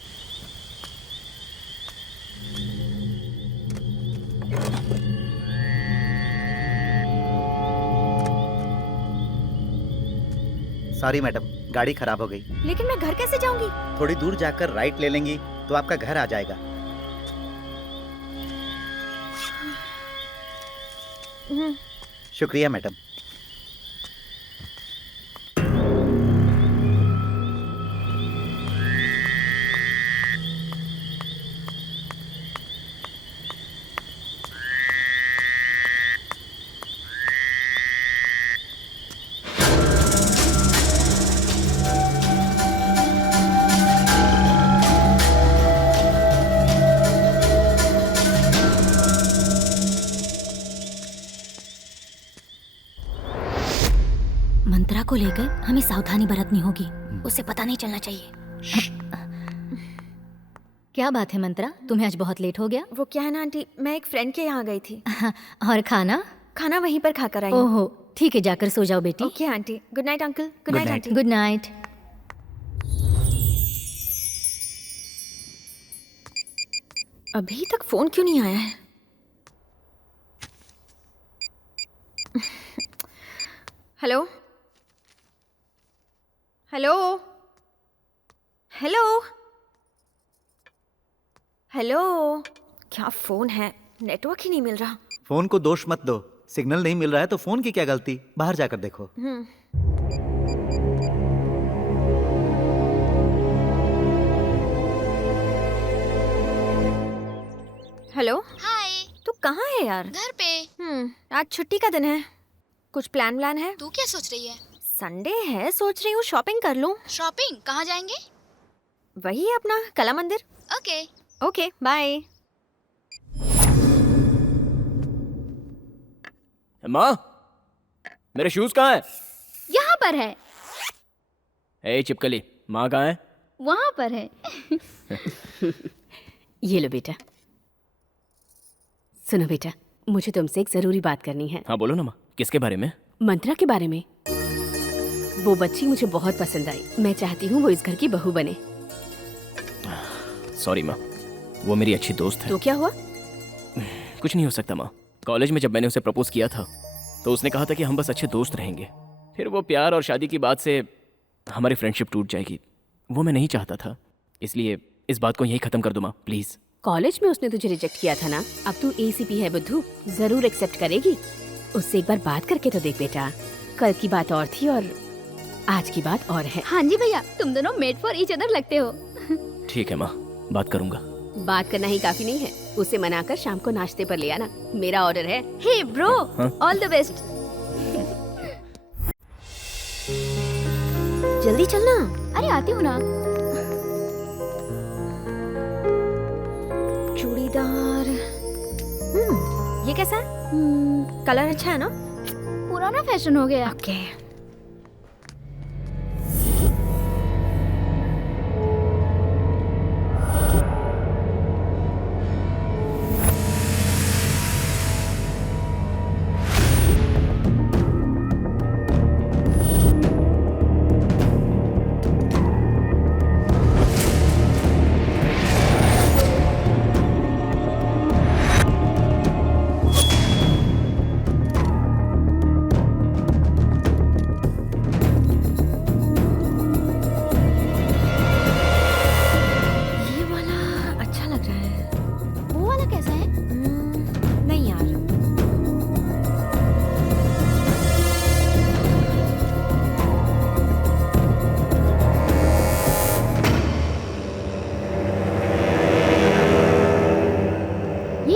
सॉरी मैडम, गाड़ी खराब हो गई। लेकिन मैं घर कैसे जाऊंगी? थोड़ी दूर जाकर राइट ले लेंगी तो आपका घर आ जाएगा। शुक्रिया मैडम। मंत्रा को लेकर हमें सावधानी बरतनी होगी। उसे पता नहीं चलना चाहिए। क्या बात है मंत्रा, तुम्हें आज बहुत लेट हो गया? वो क्या है ना आंटी, मैं एक फ्रेंड के यहाँ गई थी। और खाना? खाना वहीं पर खाकर आई हूँ। ओहो, ठीक है, जाकर सो जाओ बेटी। Okay aunty. Good night uncle. Good night aunty. Good night. अभी तक फोन क्यों नहीं आया है? Hello hello hello hello. क्या फोन है, नेटवर्क ही नहीं मिल रहा। फोन को दोष मत दो, सिग्नल नहीं मिल रहा है तो फोन की क्या गलती, बाहर जाकर देखो। हेलो। हाय। तू कहाँ है यार? घर पे। आज छुट्टी का दिन है, कुछ प्लान है? तू क्या सोच रही है? संडे है, सोच रही हूँ शॉपिंग कर लूँ। शॉपिंग कहाँ जाएंगे? वही अपना Kala Mandir. Okay. Okay bye. माँ, मेरे शूज कहाँ है? यहाँ पर है। ए चिपकली, माँ कहाँ है? वहाँ पर है। ये लो बेटा। सुनो बेटा, मुझे तुमसे एक जरूरी बात करनी है। हाँ बोलो ना माँ, किसके बारे में? मंत्रा के बारे में। वो बच्ची मुझे बहुत पसंद आई। मैं चाहती हूँ वो इस घर की बहू बने। सॉरी माँ, वो मेरी अच्छी दोस्त है। तो क्या हुआ? कुछ नहीं हो सकता माँ। कॉलेज में जब मैंने उसे प्रपोज किया था तो उसने कहा था कि हम बस अच्छे दोस्त रहेंगे। फिर वो प्यार और शादी की बात से हमारी फ्रेंडशिप टूट जाएगी, वो मैं नहीं चाहता था। इसलिए इस बात को यही खत्म कर दो माँ, प्लीज। कॉलेज में उसने तुझे रिजेक्ट किया था ना, अब तू एसीपी है बुद्धू, जरूर एक्सेप्ट करेगी। उससे एक बार बात करके तो देख बेटा। कल की बात और थी और आज की बात और है। हाँ जी भैया, तुम दोनों मेड फॉर ईच अदर लगते हो। ठीक है माँ, बात करूंगा। बात करना ही काफी नहीं है, उसे मनाकर शाम को नाश्ते पर ले आना, मेरा ऑर्डर है। Hey bro, all the best. जल्दी चलना। अरे आती हूँ ना। चूड़ीदार। ये कैसा है? कलर अच्छा है ना? पुराना फैशन हो गया। ओके।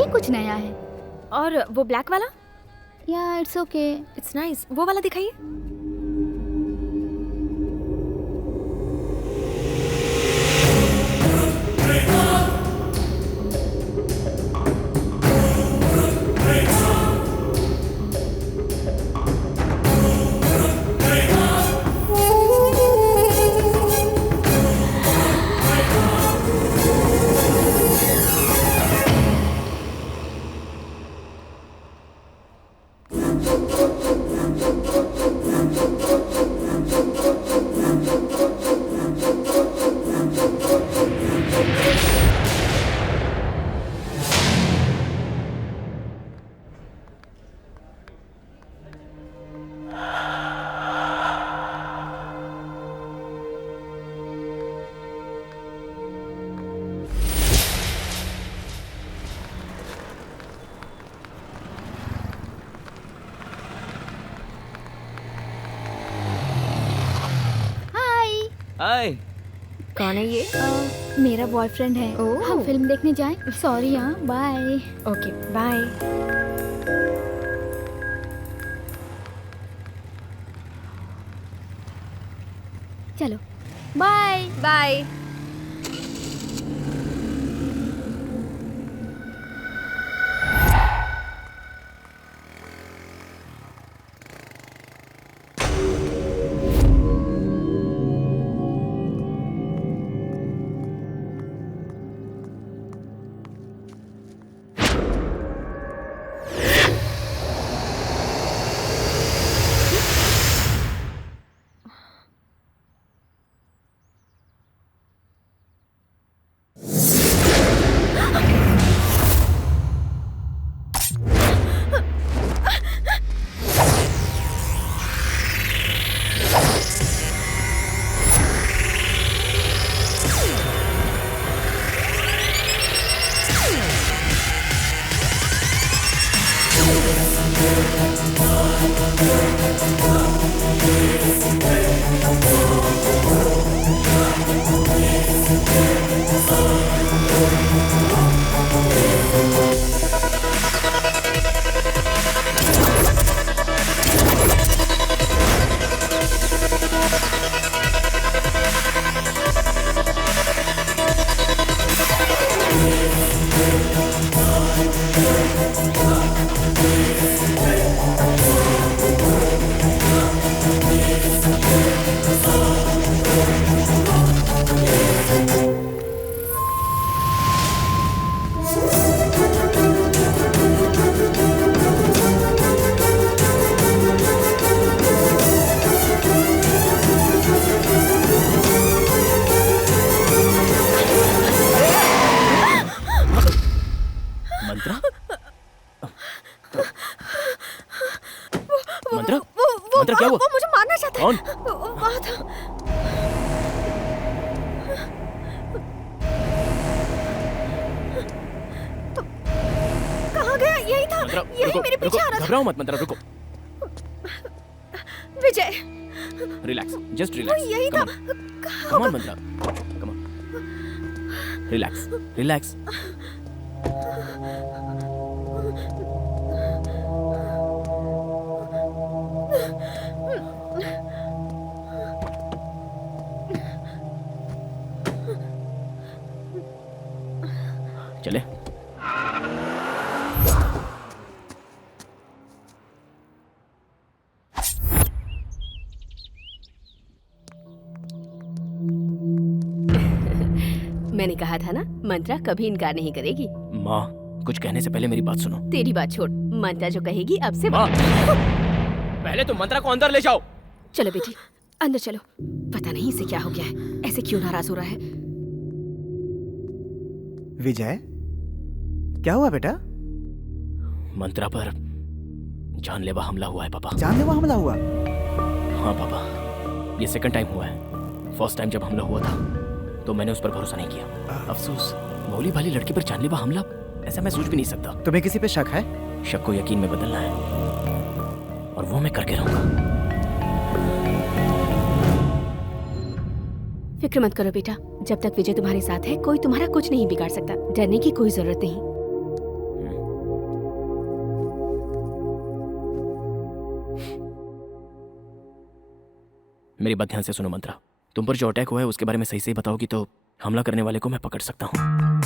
कुछ नया है। और वो ब्लैक वाला? या इट्स ओके। It's nice. वो वाला दिखाइए। हाय। कौन है ये? मेरा बॉयफ्रेंड है। हम फिल्म देखने जाएं? सॉरी हाँ, बाय। Okay bye. चलो बाय बाय। मंत्रा क्या हुआ? वो मुझे मारना चाहता है। कौन? वहाँ था। कहाँ गया? यही था। यही मेरे पीछे आ रहा था। घबराओ मत मंत्रा, रुको। विजय, रिलैक्स, जस्ट रिलैक्स। वो यही था। Come on Mantra, come on. Relax, relax. चले। मैंने कहा था ना, मंत्रा कभी इनकार नहीं करेगी। माँ, कुछ कहने से पहले मेरी बात सुनो। तेरी बात छोड़, मंत्रा जो कहेगी अब से। माँ, पहले तो मंत्रा को अंदर ले जाओ। चलो बेटी, अंदर चलो। पता नहीं इसे क्या हो गया है, ऐसे क्यों नाराज हो रहा है। विजय, क्या हुआ बेटा? मंत्रा पर जानलेवा हमला हुआ है पापा। जानलेवा हमला हुआ? हाँ पापा, ये सेकंड टाइम हुआ है। फर्स्ट टाइम जब हमला हुआ था तो मैंने उस पर भरोसा नहीं किया। अफसोस, भोली भाली लड़की पर जानलेवा हमला, ऐसा मैं सोच भी नहीं सकता। तुम्हें किसी पे शक है? शक को यकीन में बदलना है और वो मैं करके रहूंगा। फिक्र मत करो बेटा, जब तक विजय तुम्हारे साथ है कोई तुम्हारा कुछ नहीं बिगाड़ सकता। डरने की कोई जरूरत नहीं। मेरी बात ध्यान से सुनो मंत्रा। तुम पर जो अटैक हुआ है उसके बारे में सही सही बताओगी तो हमला करने वाले को मैं पकड़ सकता हूँ।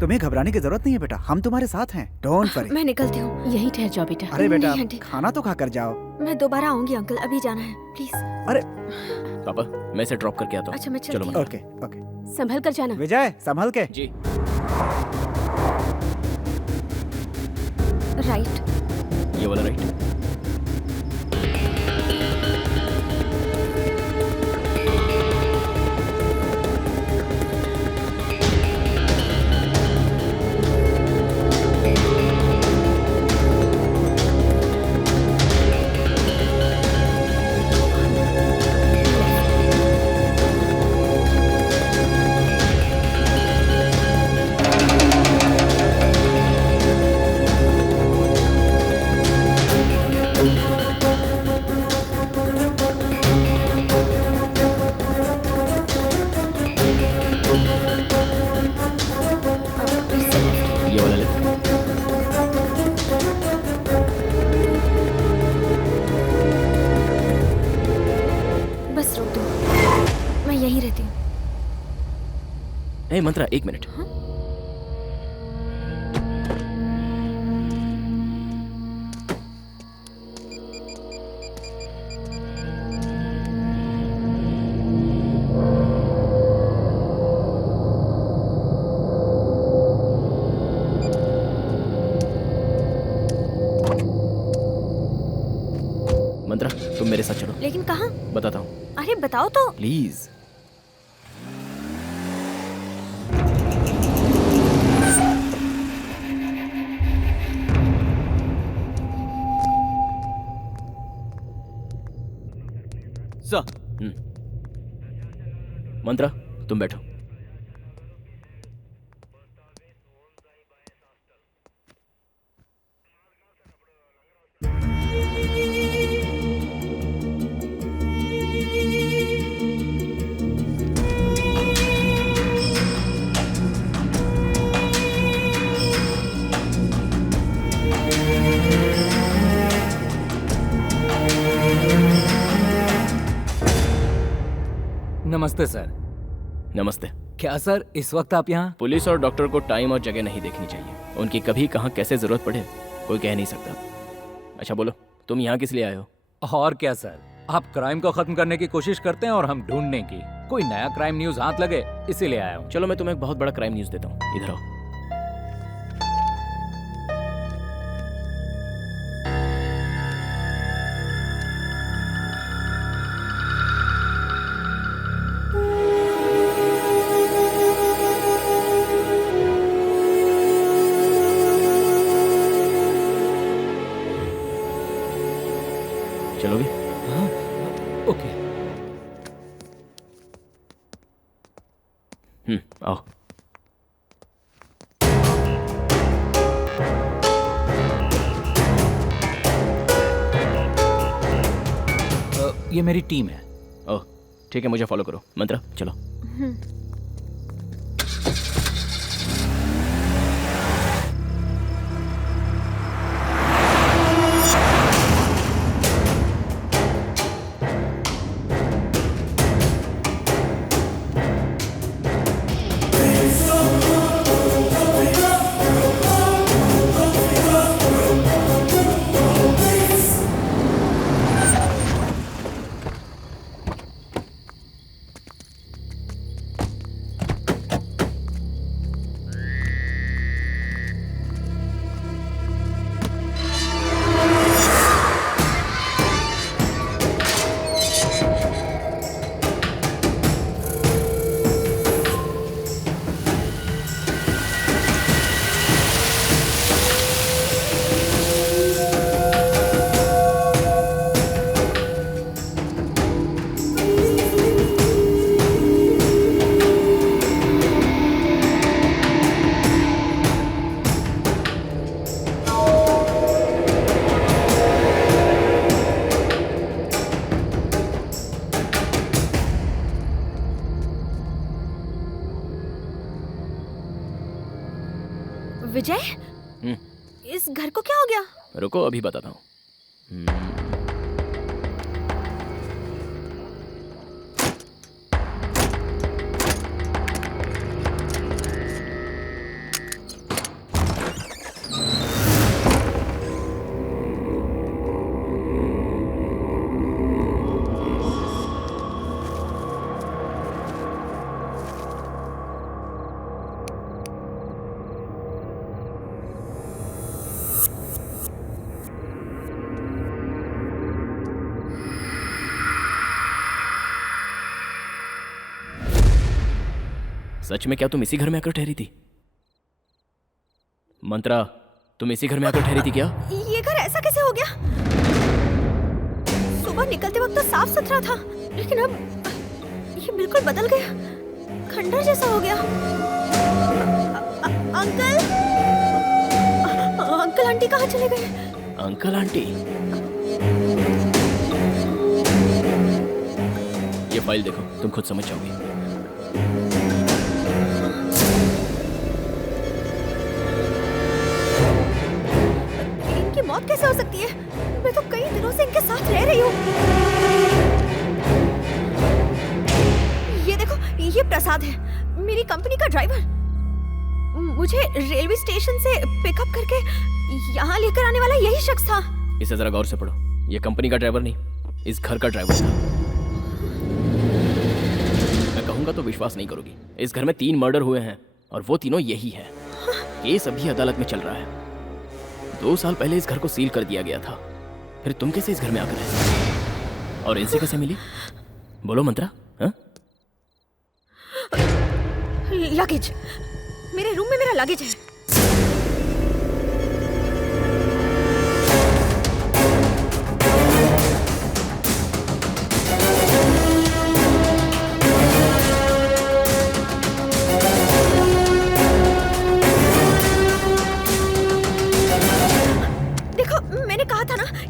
तुम्हें घबराने की जरूरत नहीं है बेटा, हम तुम्हारे साथ हैं। Don't worry. मैं निकलती हूँ। यहीं ठहर जाओ बेटा। अरे बेटा नहीं, आंटी। खाना तो खा कर जाओ। मैं दोबारा आऊंगी अंकल, अभी जाना है प्लीज। अरे पापा मैं इसे ड्रॉप करके आता हूँ। अच्छा मैं चलो चलती हूँ। Okay okay. संभल कर जाना। विजय संभल के। जी। राइट। ये वाला राइट। ये वाला लेफ्ट। बस रोक दो, मैं यहीं रहती हूँ। ए मंत्रा एक मिनट। मंत्रा तुम मेरे साथ चलो। लेकिन कहाँ? बताता हूँ अरे बताओ तो। प्लीज। सर। मंत्रा तुम बैठो। नमस्ते सर। नमस्ते। क्या सर इस वक्त आप यहाँ? पुलिस और डॉक्टर को टाइम और जगह नहीं देखनी चाहिए। उनकी कभी कहाँ कैसे जरूरत पड़े कोई कह नहीं सकता। अच्छा बोलो तुम यहाँ किस लिए आए हो? और क्या सर, आप क्राइम को खत्म करने की कोशिश करते हैं और हम ढूंढने की। कोई नया क्राइम न्यूज हाथ लगे इसीलिए आया हूँ। चलो मैं तुम्हें एक बहुत बड़ा क्राइम न्यूज देता हूँ, इधर आओ। चलोगे? हाँ, ओके। आओ। ये मेरी टीम है। ओह ठीक है, मुझे फॉलो करो। मंत्रा चलो। विजय, इस घर को क्या हो गया? रुको अभी बताता हूँ। सच में क्या तुम इसी घर में आकर ठहरी थी? मंत्रा, तुम इसी घर में आकर ठहरी थी क्या? ये घर ऐसा कैसे हो गया? सुबह निकलते वक्त तो साफ सुथरा था, लेकिन अब ये बिल्कुल बदल गया, खंडर जैसा हो गया। अंकल, अंकल आंटी कहाँ चले गए? Uncle aunty? ये फाइल देखो, तुम खुद समझ जाओगी। मौत कैसे हो सकती है? मैं तो कई दिनों से इनके साथ रह रही हूँ। ये देखो, ये प्रसाद है, मेरी कंपनी का ड्राइवर। मुझे रेलवे स्टेशन से पिकअप करके यहाँ लेकर आने वाला यही शख्स था। इसे जरा गौर से पढ़ो। ये कंपनी का ड्राइवर नहीं, इस घर का ड्राइवर था। मैं कहूंगा तो विश्वास नहीं करोगी। इस घर में 3 मर्डर हुए हैं और वो तीनों यही है। केस अभी अदालत में चल रहा है। 2 साल पहले इस घर को सील कर दिया गया था। फिर तुम कैसे इस घर में आकर रह सकती? और इनसे कैसे मिली? बोलो मंत्रा। हाँ? लगेज, मेरे रूम में मेरा लगेज है।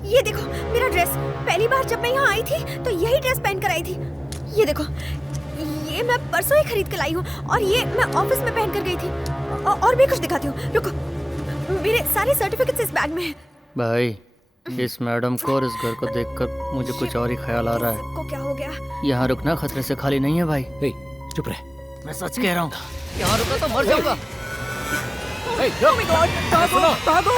ये देखो मेरा ड्रेस, पहली बार जब मैं यहाँ आई थी तो यही ड्रेस पहन कर आई थी। ये देखो, ये मैं परसों ही खरीद कर लाई हूँ और ये मैं ऑफिस में पहन कर गई थी। और भी कुछ दिखाती हूँ, रुको। मेरे सारे सर्टिफिकेट्स इस बैग में हैं। भाई, इस मैडम को और इस घर को देखकर मुझे कुछ और ही ख्याल आ रहा है। को क्या हो गया? यहाँ रुकना खतरे से खाली नहीं है भाई। चुप रहे, मैं सच कह रहा हूँ। यहाँ रुका तो मर जाऊंगा। भागो!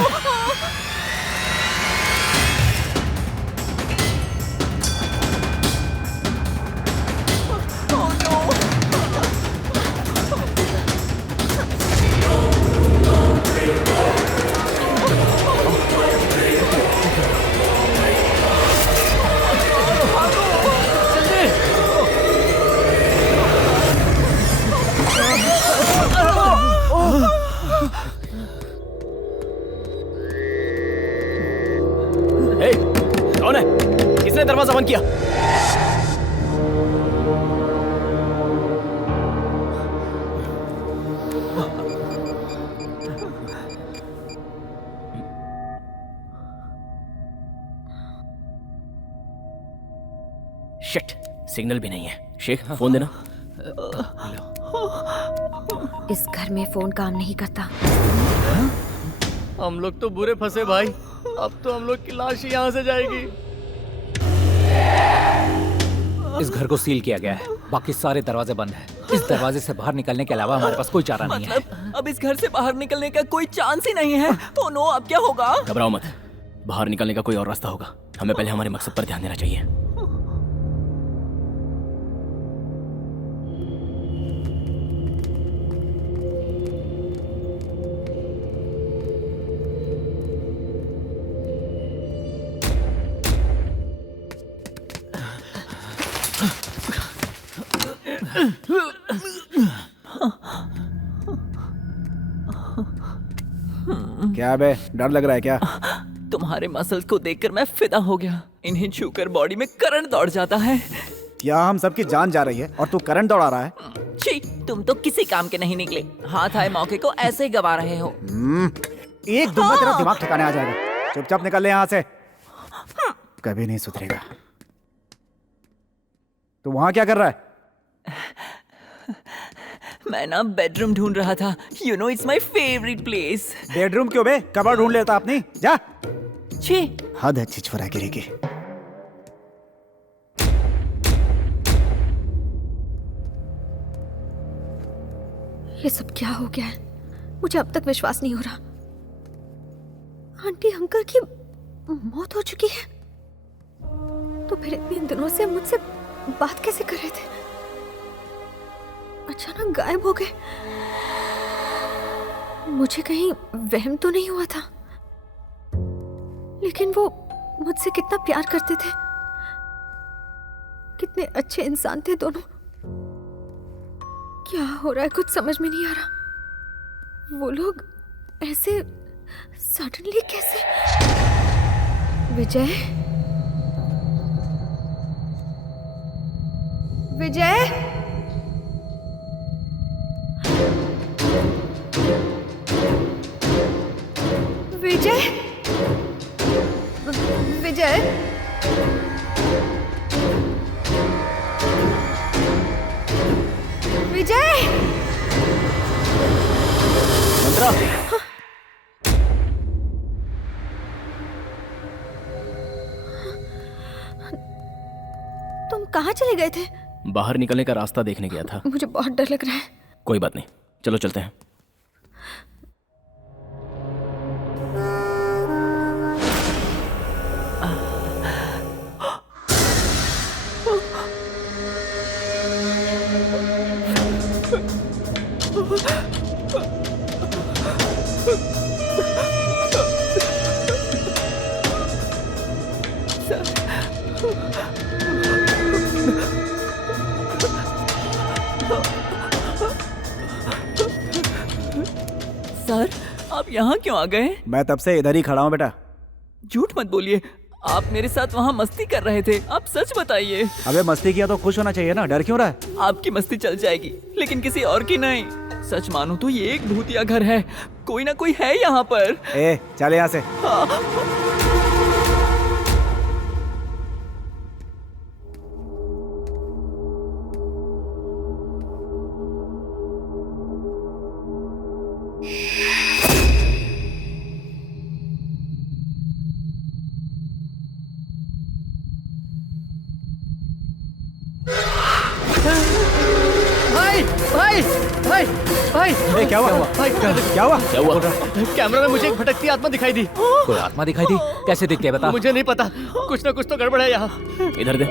कौन है? किसने दरवाजा बंद किया? शिट, सिग्नल भी नहीं है। शेख, फोन देना। इस घर में फोन काम नहीं करता। हम लोग तो बुरे फंसे भाई। अब तो हम लोग की लाश ही यहाँ से जाएगी। इस घर को सील किया गया है, बाकी सारे दरवाजे बंद हैं। इस दरवाजे से बाहर निकलने के अलावा हमारे पास कोई चारा नहीं है। अब इस घर से बाहर निकलने का कोई चांस ही नहीं है। तो नो, अब क्या होगा? घबराओ मत, बाहर निकलने का कोई और रास्ता होगा। हमें पहले हमारे मकसद पर ध्यान देना चाहिए। क्या बे, डर लग रहा है क्या? तुम्हारे मसल्स को देखकर मैं फिदा हो गया। इन्हें छूकर बॉडी में करंट दौड़ जाता है। क्या हम सबकी जान जा रही है और तू करंट दौड़ा रहा है? छी, तुम तो किसी काम के नहीं निकले। हाथ आए मौके को ऐसे ही गवा रहे हो। एक दूंगा तेरा दिमाग ठिकाने आ जाएगा। चुपचाप निकल ले यहाँ से, कभी नहीं सुधरेगा। तू वहां क्या कर रहा है? मैं ना बेडरूम ढूंढ रहा था. You know it's my favorite place. Bedroom क्यों बे? कबाड़ ढूंढ लेता अपनी. जा. छी. हद है छिछोरागिरी की. ये सब क्या हो गया है? मुझे अब तक विश्वास नहीं हो रहा. आंटी अंकल की मौत हो चुकी है, तो फिर इतने दिनों से मुझसे बात कैसे कर रहे थे? अचानक गायब हो गए. मुझे कहीं वहम तो नहीं हुआ था? लेकिन वो मुझसे कितना प्यार करते थे, कितने अच्छे इंसान थे दोनों. क्या हो रहा है कुछ समझ में नहीं आ रहा. वो लोग ऐसे सडनली कैसे? विजय, विजय, विजय, विजय, विजय. मंत्रा, तुम कहाँ चले गए थे? बाहर निकलने का रास्ता देखने गया था. मुझे बहुत डर लग रहा है. कोई बात नहीं, चलो चलते हैं. सर, आप यहाँ क्यों आ गए? मैं तब से इधर ही खड़ा हूँ बेटा. झूठ मत बोलिए. आप मेरे साथ वहाँ मस्ती कर रहे थे. आप सच बताइए. अबे मस्ती किया तो खुश होना चाहिए ना. डर क्यों रहा है? आपकी मस्ती चल जाएगी, लेकिन किसी और की नहीं. सच मानो तो ये एक भूतिया घर है. कोई ना कोई है यहाँ पर. ए, चल यहाँ से. भाई, ए, क्या हुआ? भाई, क्या हुआ? क्या हुआ? कैमरा में मुझे एक भटकती आत्मा दिखाई दी. कोई आत्मा दिखाई दी? कैसे दिखती है बता. मुझे नहीं पता, कुछ ना कुछ तो गड़बड़ है यहाँ. इधर दे.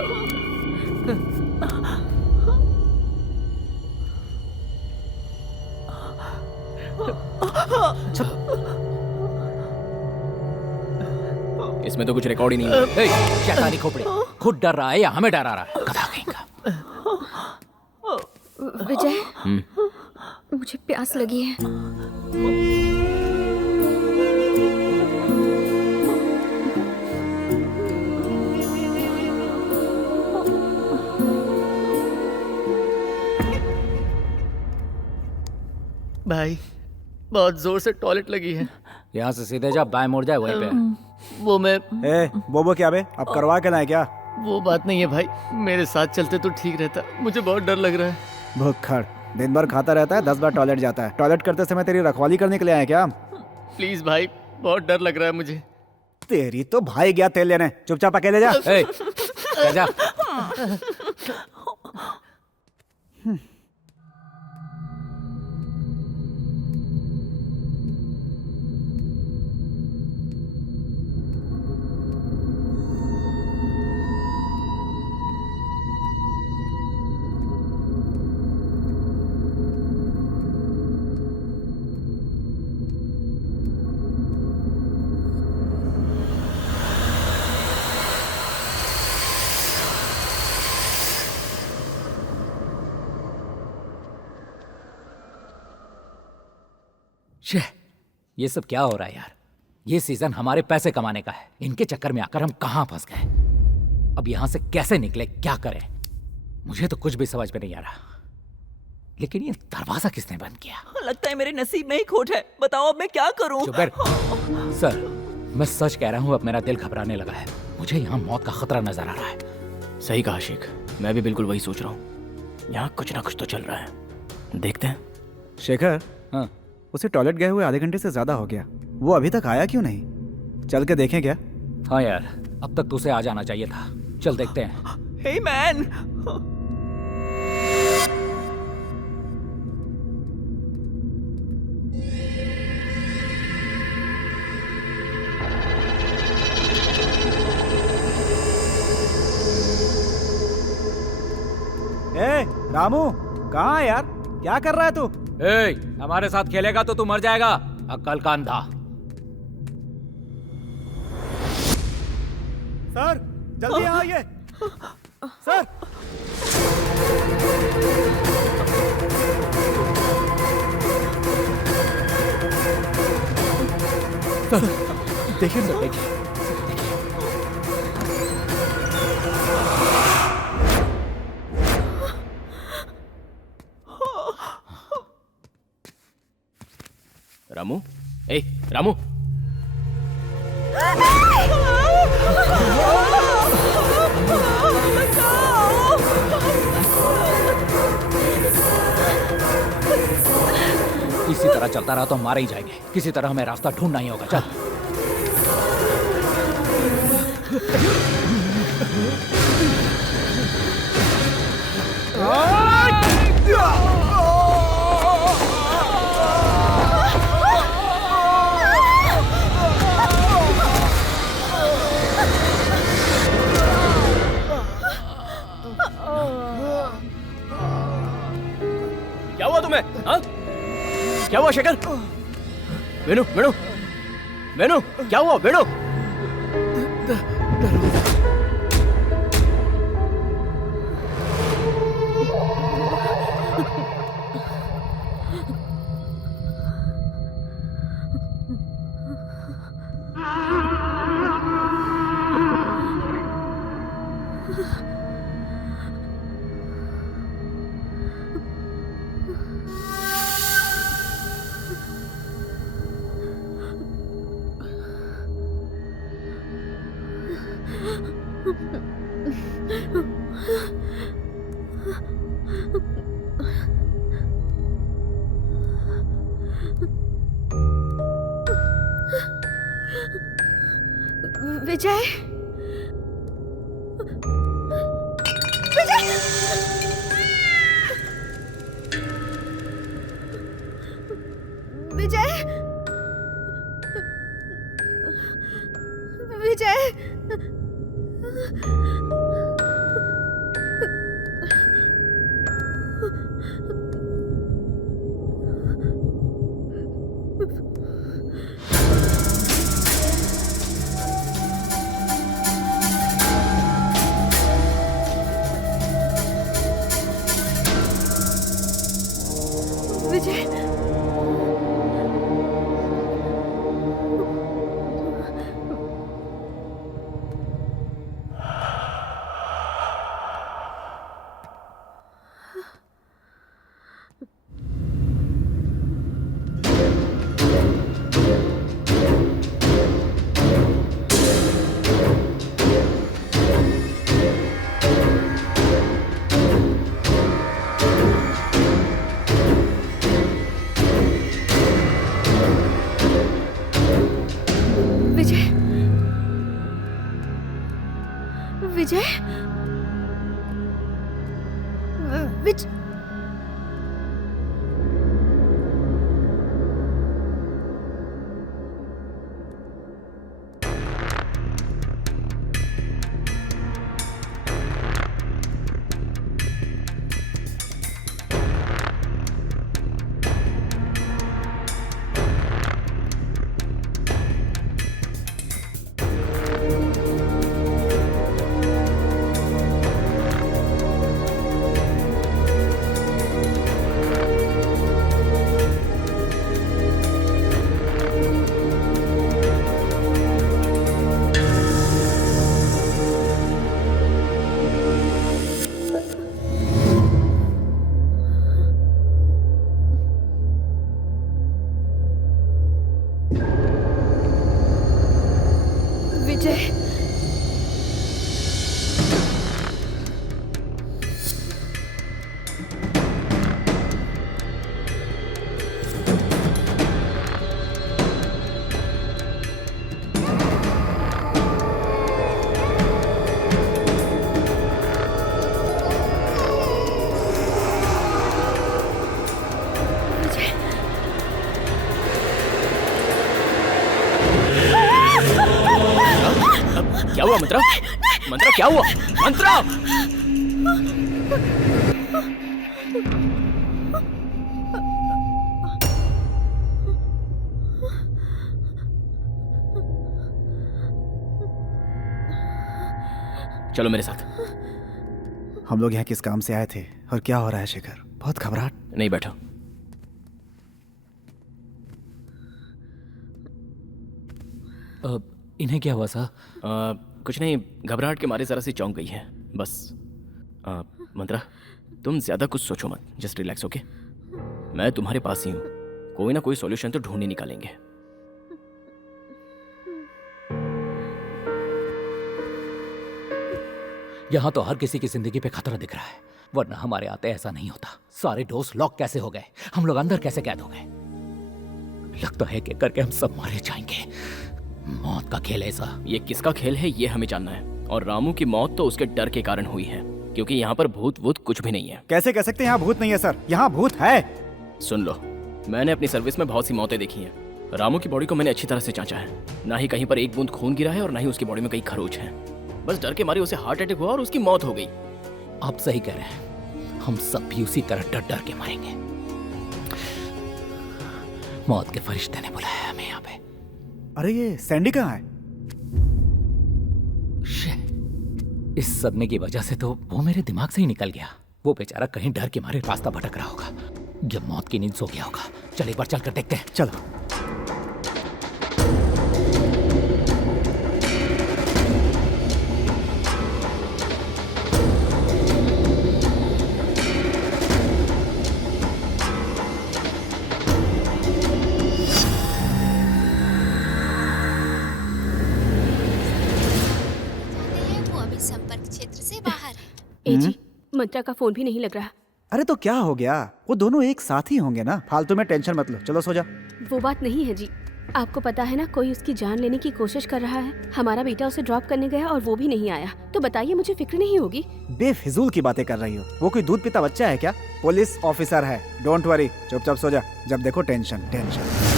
इसमें तो कुछ रिकॉर्ड ही नहीं है. शैतानी खोपड़ी, खुद डर रहा है या हमें डरा रहा है? गधा कहीं का. विजय, मुझे प्यास लगी है. भाई, बहुत जोर से टॉयलेट लगी है. यहाँ से सीधे जा, बाएं मुड़ जाए वहीं पे. वो मैं. ए, वो क्या बे? अब करवा के लाए क्या? वो बात नहीं है भाई, मेरे साथ चलते तो ठीक रहता. मुझे बहुत डर लग रहा है. भुक्खड़, दिन भर खाता रहता है, 10 बार टॉयलेट जाता है. टॉयलेट करते समय तेरी रखवाली करने के लिए आया क्या? प्लीज भाई, बहुत डर लग रहा है मुझे. तेरी तो भाई गया तेल लेने. चुपचाप अकेले जा. जा. ये सब क्या हो रहा है यार? ये सीजन हमारे पैसे कमाने का है. इनके चक्कर में आकर हम कहां फंस गए. अब यहां से कैसे निकले, क्या करें? मुझे तो कुछ भी समझ में नहीं आ रहा. लेकिन ये दरवाजा किसने बंद किया? लगता है मेरे नसीब में ही खोट है. बताओ अब मैं क्या करूं? चुप बैठ. सर, मैं सच कह रहा हूं, अब मेरा दिल घबराने लगा है. मुझे यहाँ मौत का खतरा नजर आ रहा है. सही कहा शेख, मैं भी बिल्कुल वही सोच रहा हूँ. यहाँ कुछ ना कुछ तो चल रहा है. देखते हैं. शेखर, हाँ। उसे टॉयलेट गए हुए आधे घंटे से ज्यादा हो गया। वो अभी तक आया क्यों नहीं? चल के देखें क्या? हाँ यार, अब तक तो उसे आ जाना चाहिए था। चल देखते हैं। Hey man! ए, रामू, कहाँ है यार? क्या कर रहा है तू? ए, हमारे साथ खेलेगा तो तू मर जाएगा, अक्कल का अंधा। सर, जल्दी आइए। सर, देखिए सर, देखिए। रामू, ए रामू, इसी तरह चलता रहा तो हम मारे ही जाएंगे। किसी तरह हमें रास्ता ढूंढना ही होगा। चल। क्या हुआ तुम्हें? हाँ? क्या हुआ शेखर? वेणु, वेणु, वेणु, क्या हुआ वेणु? विजय, विजय, विजय, विजय, विजय, विजय, हुआ मंत्रा? मंत्रा क्या हुआ? मंत्रा! चलो मेरे साथ। हम लोग यहाँ किस काम से आए थे और क्या हो रहा है शेखर? बहुत घबराहट। नहीं, बैठो। इन्हें क्या हुआ सर? कुछ नहीं, घबराहट के मारे जरा सी चौंक गई है बस। मंत्रा, तुम ज्यादा कुछ सोचो मत, जस्ट रिलैक्स। ओके, मैं तुम्हारे पास ही हूँ, कोई ना कोई सॉल्यूशन तो ढूंढ ही निकालेंगे। यहाँ तो हर किसी की जिंदगी पे खतरा दिख रहा है, वरना हमारे आते ऐसा नहीं होता। सारे डोर्स लॉक कैसे हो गए? हम लोग अंदर कैसे कैद हो गए? लगता है कि करके हम सब मारे जाएंगे। मौत का खेल ऐसा। ये किसका खेल है ये हमें जानना है, और रामू की मौत तो उसके डर के कारण हुई है, क्योंकि यहाँ पर भूत वूत कुछ भी नहीं है। कैसे कह सकते हैं यहाँ भूत नहीं है सर? यहाँ भूत है। सुन लो, मैंने अपनी सर्विस में बहुत सी मौतें देखी हैं। रामू की बॉडी को मैंने अच्छी तरह से जांचा है, ना ही कहीं पर एक बूंद खून गिरा है और ना ही उसकी बॉडी में कई खरोच हैं। बस डर के मारे उसे हार्ट अटैक हुआ और उसकी मौत हो गई। आप सही कह रहे हैं, हम सब भी उसी तरह डर डर के मरेंगे। मौत के फरिश्ते ने बुलाया हमें यहाँ पे। अरे ये सैंडी कहाँ है? इस सदमे की वजह से तो वो मेरे दिमाग से ही निकल गया। वो बेचारा कहीं डर के मारे रास्ता भटक रहा होगा या मौत की नींद सो गया होगा। चल एक बार चल कर देखते हैं। चलो। मंत्रा का फोन भी नहीं लग रहा। अरे तो क्या हो गया? वो दोनों एक साथ ही होंगे ना, फालतू में टेंशन मत लो। चलो सो जा। वो बात नहीं है जी, आपको पता है ना, कोई उसकी जान लेने की कोशिश कर रहा है। हमारा बेटा उसे ड्रॉप करने गया और वो भी नहीं आया, तो बताइए मुझे फिक्र नहीं होगी? बेफिजूल की बातें कर रही हो। वो कोई दूध पीता बच्चा है क्या? पुलिस ऑफिसर है। डोंट वरी, चुपचाप सो जा। जब देखो टेंशन टेंशन।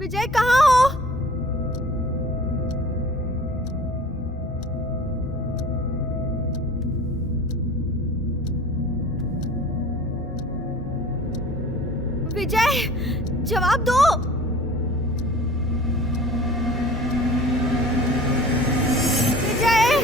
विजय कहाँ हो? विजय, जवाब दो। विजय,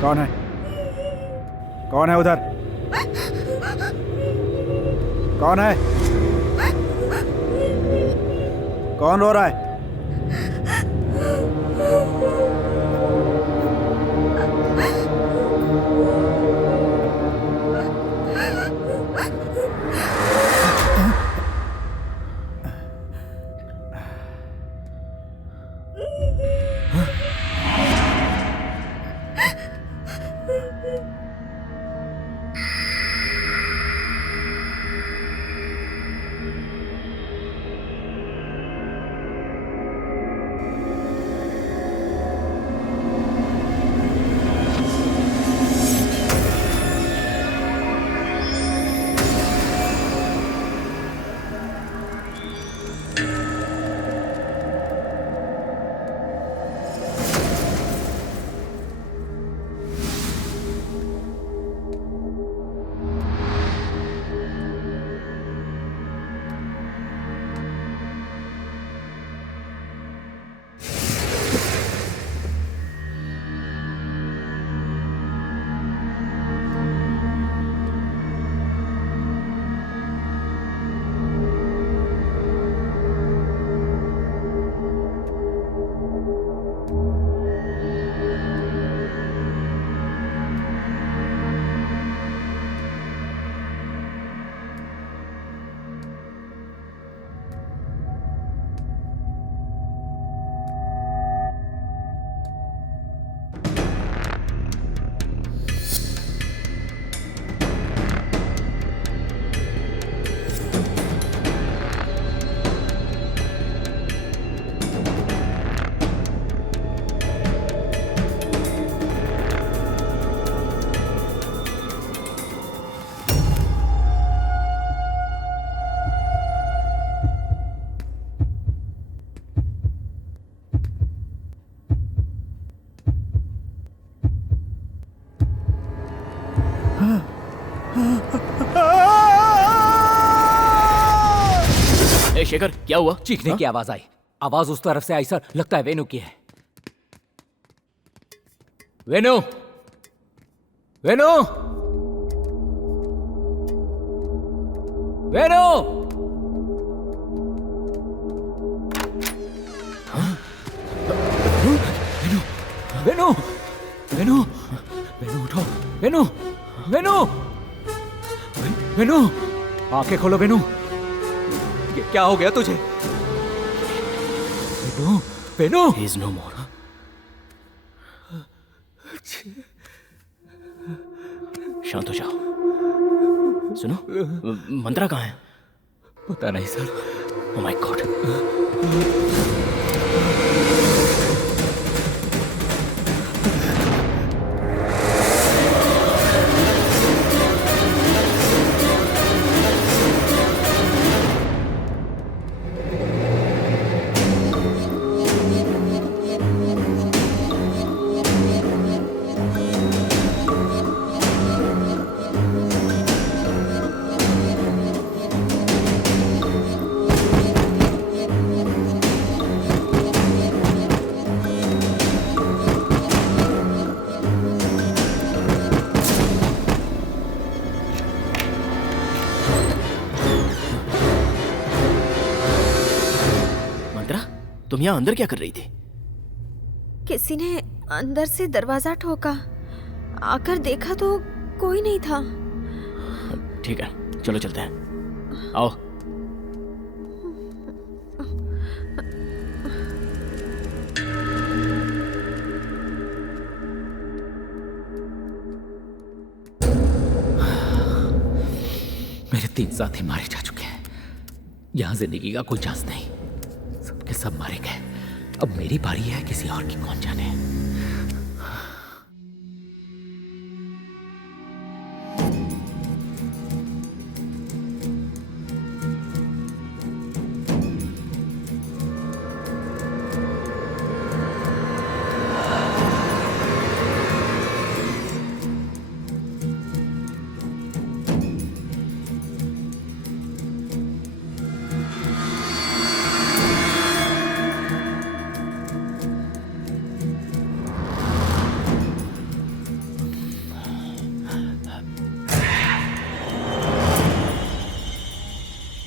कौन है? कौन है उधर? कौन है? कौन रो रहा है? ए शेखर, क्या हुआ? चीखने की आवाज आई। आवाज उस तरफ से आई सर, लगता है वेनु की है। वेनु, वेनु, वेनु, वेनु, वेनु, वेनु उठो, वेनु, वेनु, वेनु, आंखें खोलो वेनु। क्या हो गया तुझे? Venu, Venu, He is no more. शांत हो जाओ। सुनो, मंत्रा कहाँ है? पता नहीं सर। Oh my God. तुम यहाँ अंदर क्या कर रही थी? किसी ने अंदर से दरवाजा ठोका। आकर देखा तो कोई नहीं था। ठीक है, चलो चलते हैं। आओ। मेरे 3 साथी मारे जा चुके हैं। यहाँ जिंदगी का कोई चांस नहीं। सबके सब मारे गए। अब मेरी बारी है, किसी और की कौन जाने।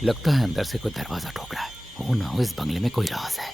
लगता है अंदर से कोई दरवाजा ठोक रहा है। हो ना हो इस बंगले में कोई राज है।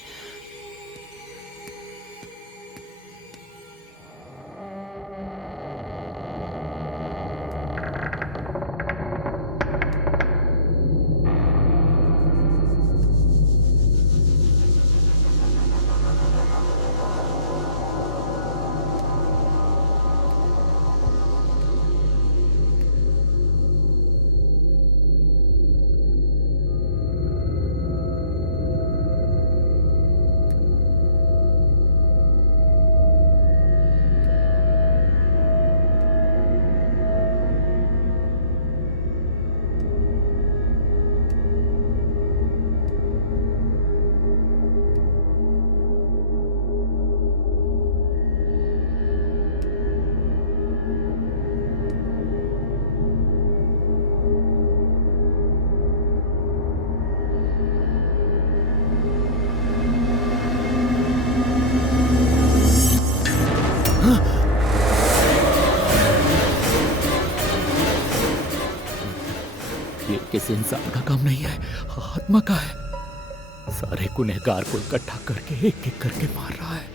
ये किसी इंसान का काम नहीं है, आत्मा का है। सारे गुनहगार को इकट्ठा करके एक एक करके मार रहा है।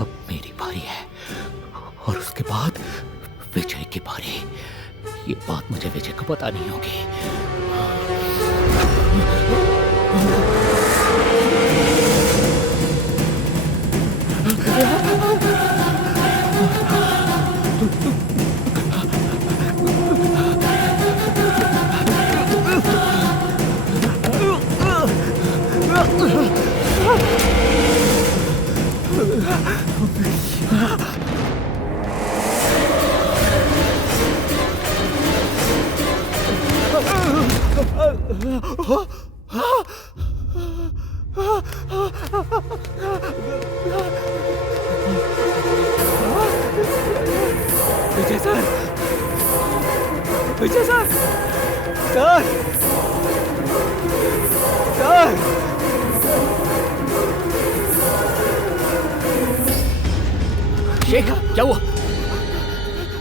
अब मेरी बारी है और उसके बाद विजय की बारी। ये बात मुझे विजय को बतानी होगी। विजय सर, विजय सर, सर, सर। शेखर, क्या हुआ?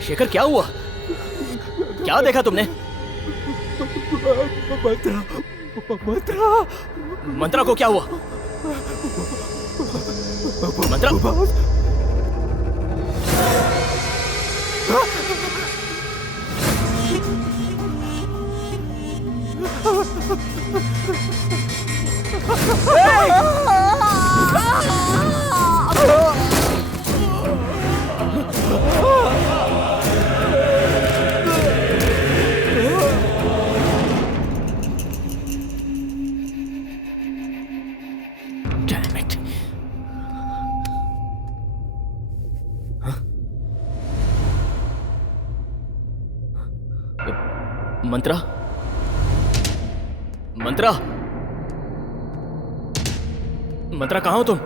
शेखर, क्या हुआ? क्या देखा तुमने? मंत्रा, मंत्रा, मंत्रा को क्या हुआ? मंत्रा, Damn it. मंत्रा, मंत्रा, मंत्रा, कहाँ हो तुम?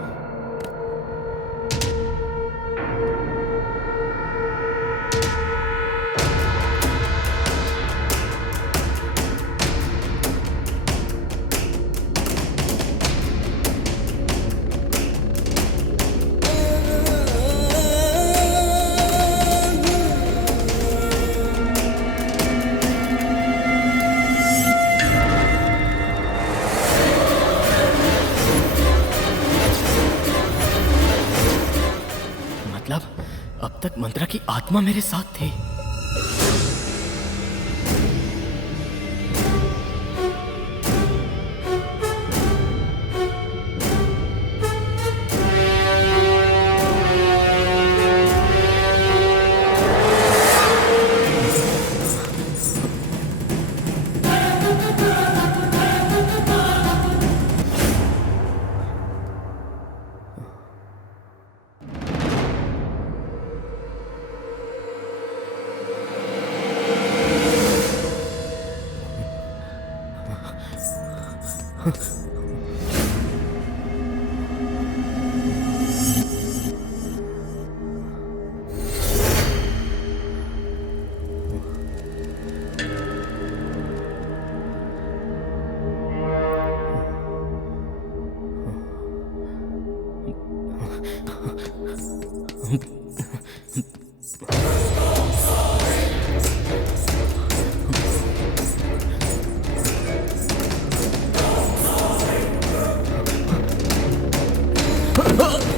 अब तक मंत्रा की आत्मा मेरे साथ थी।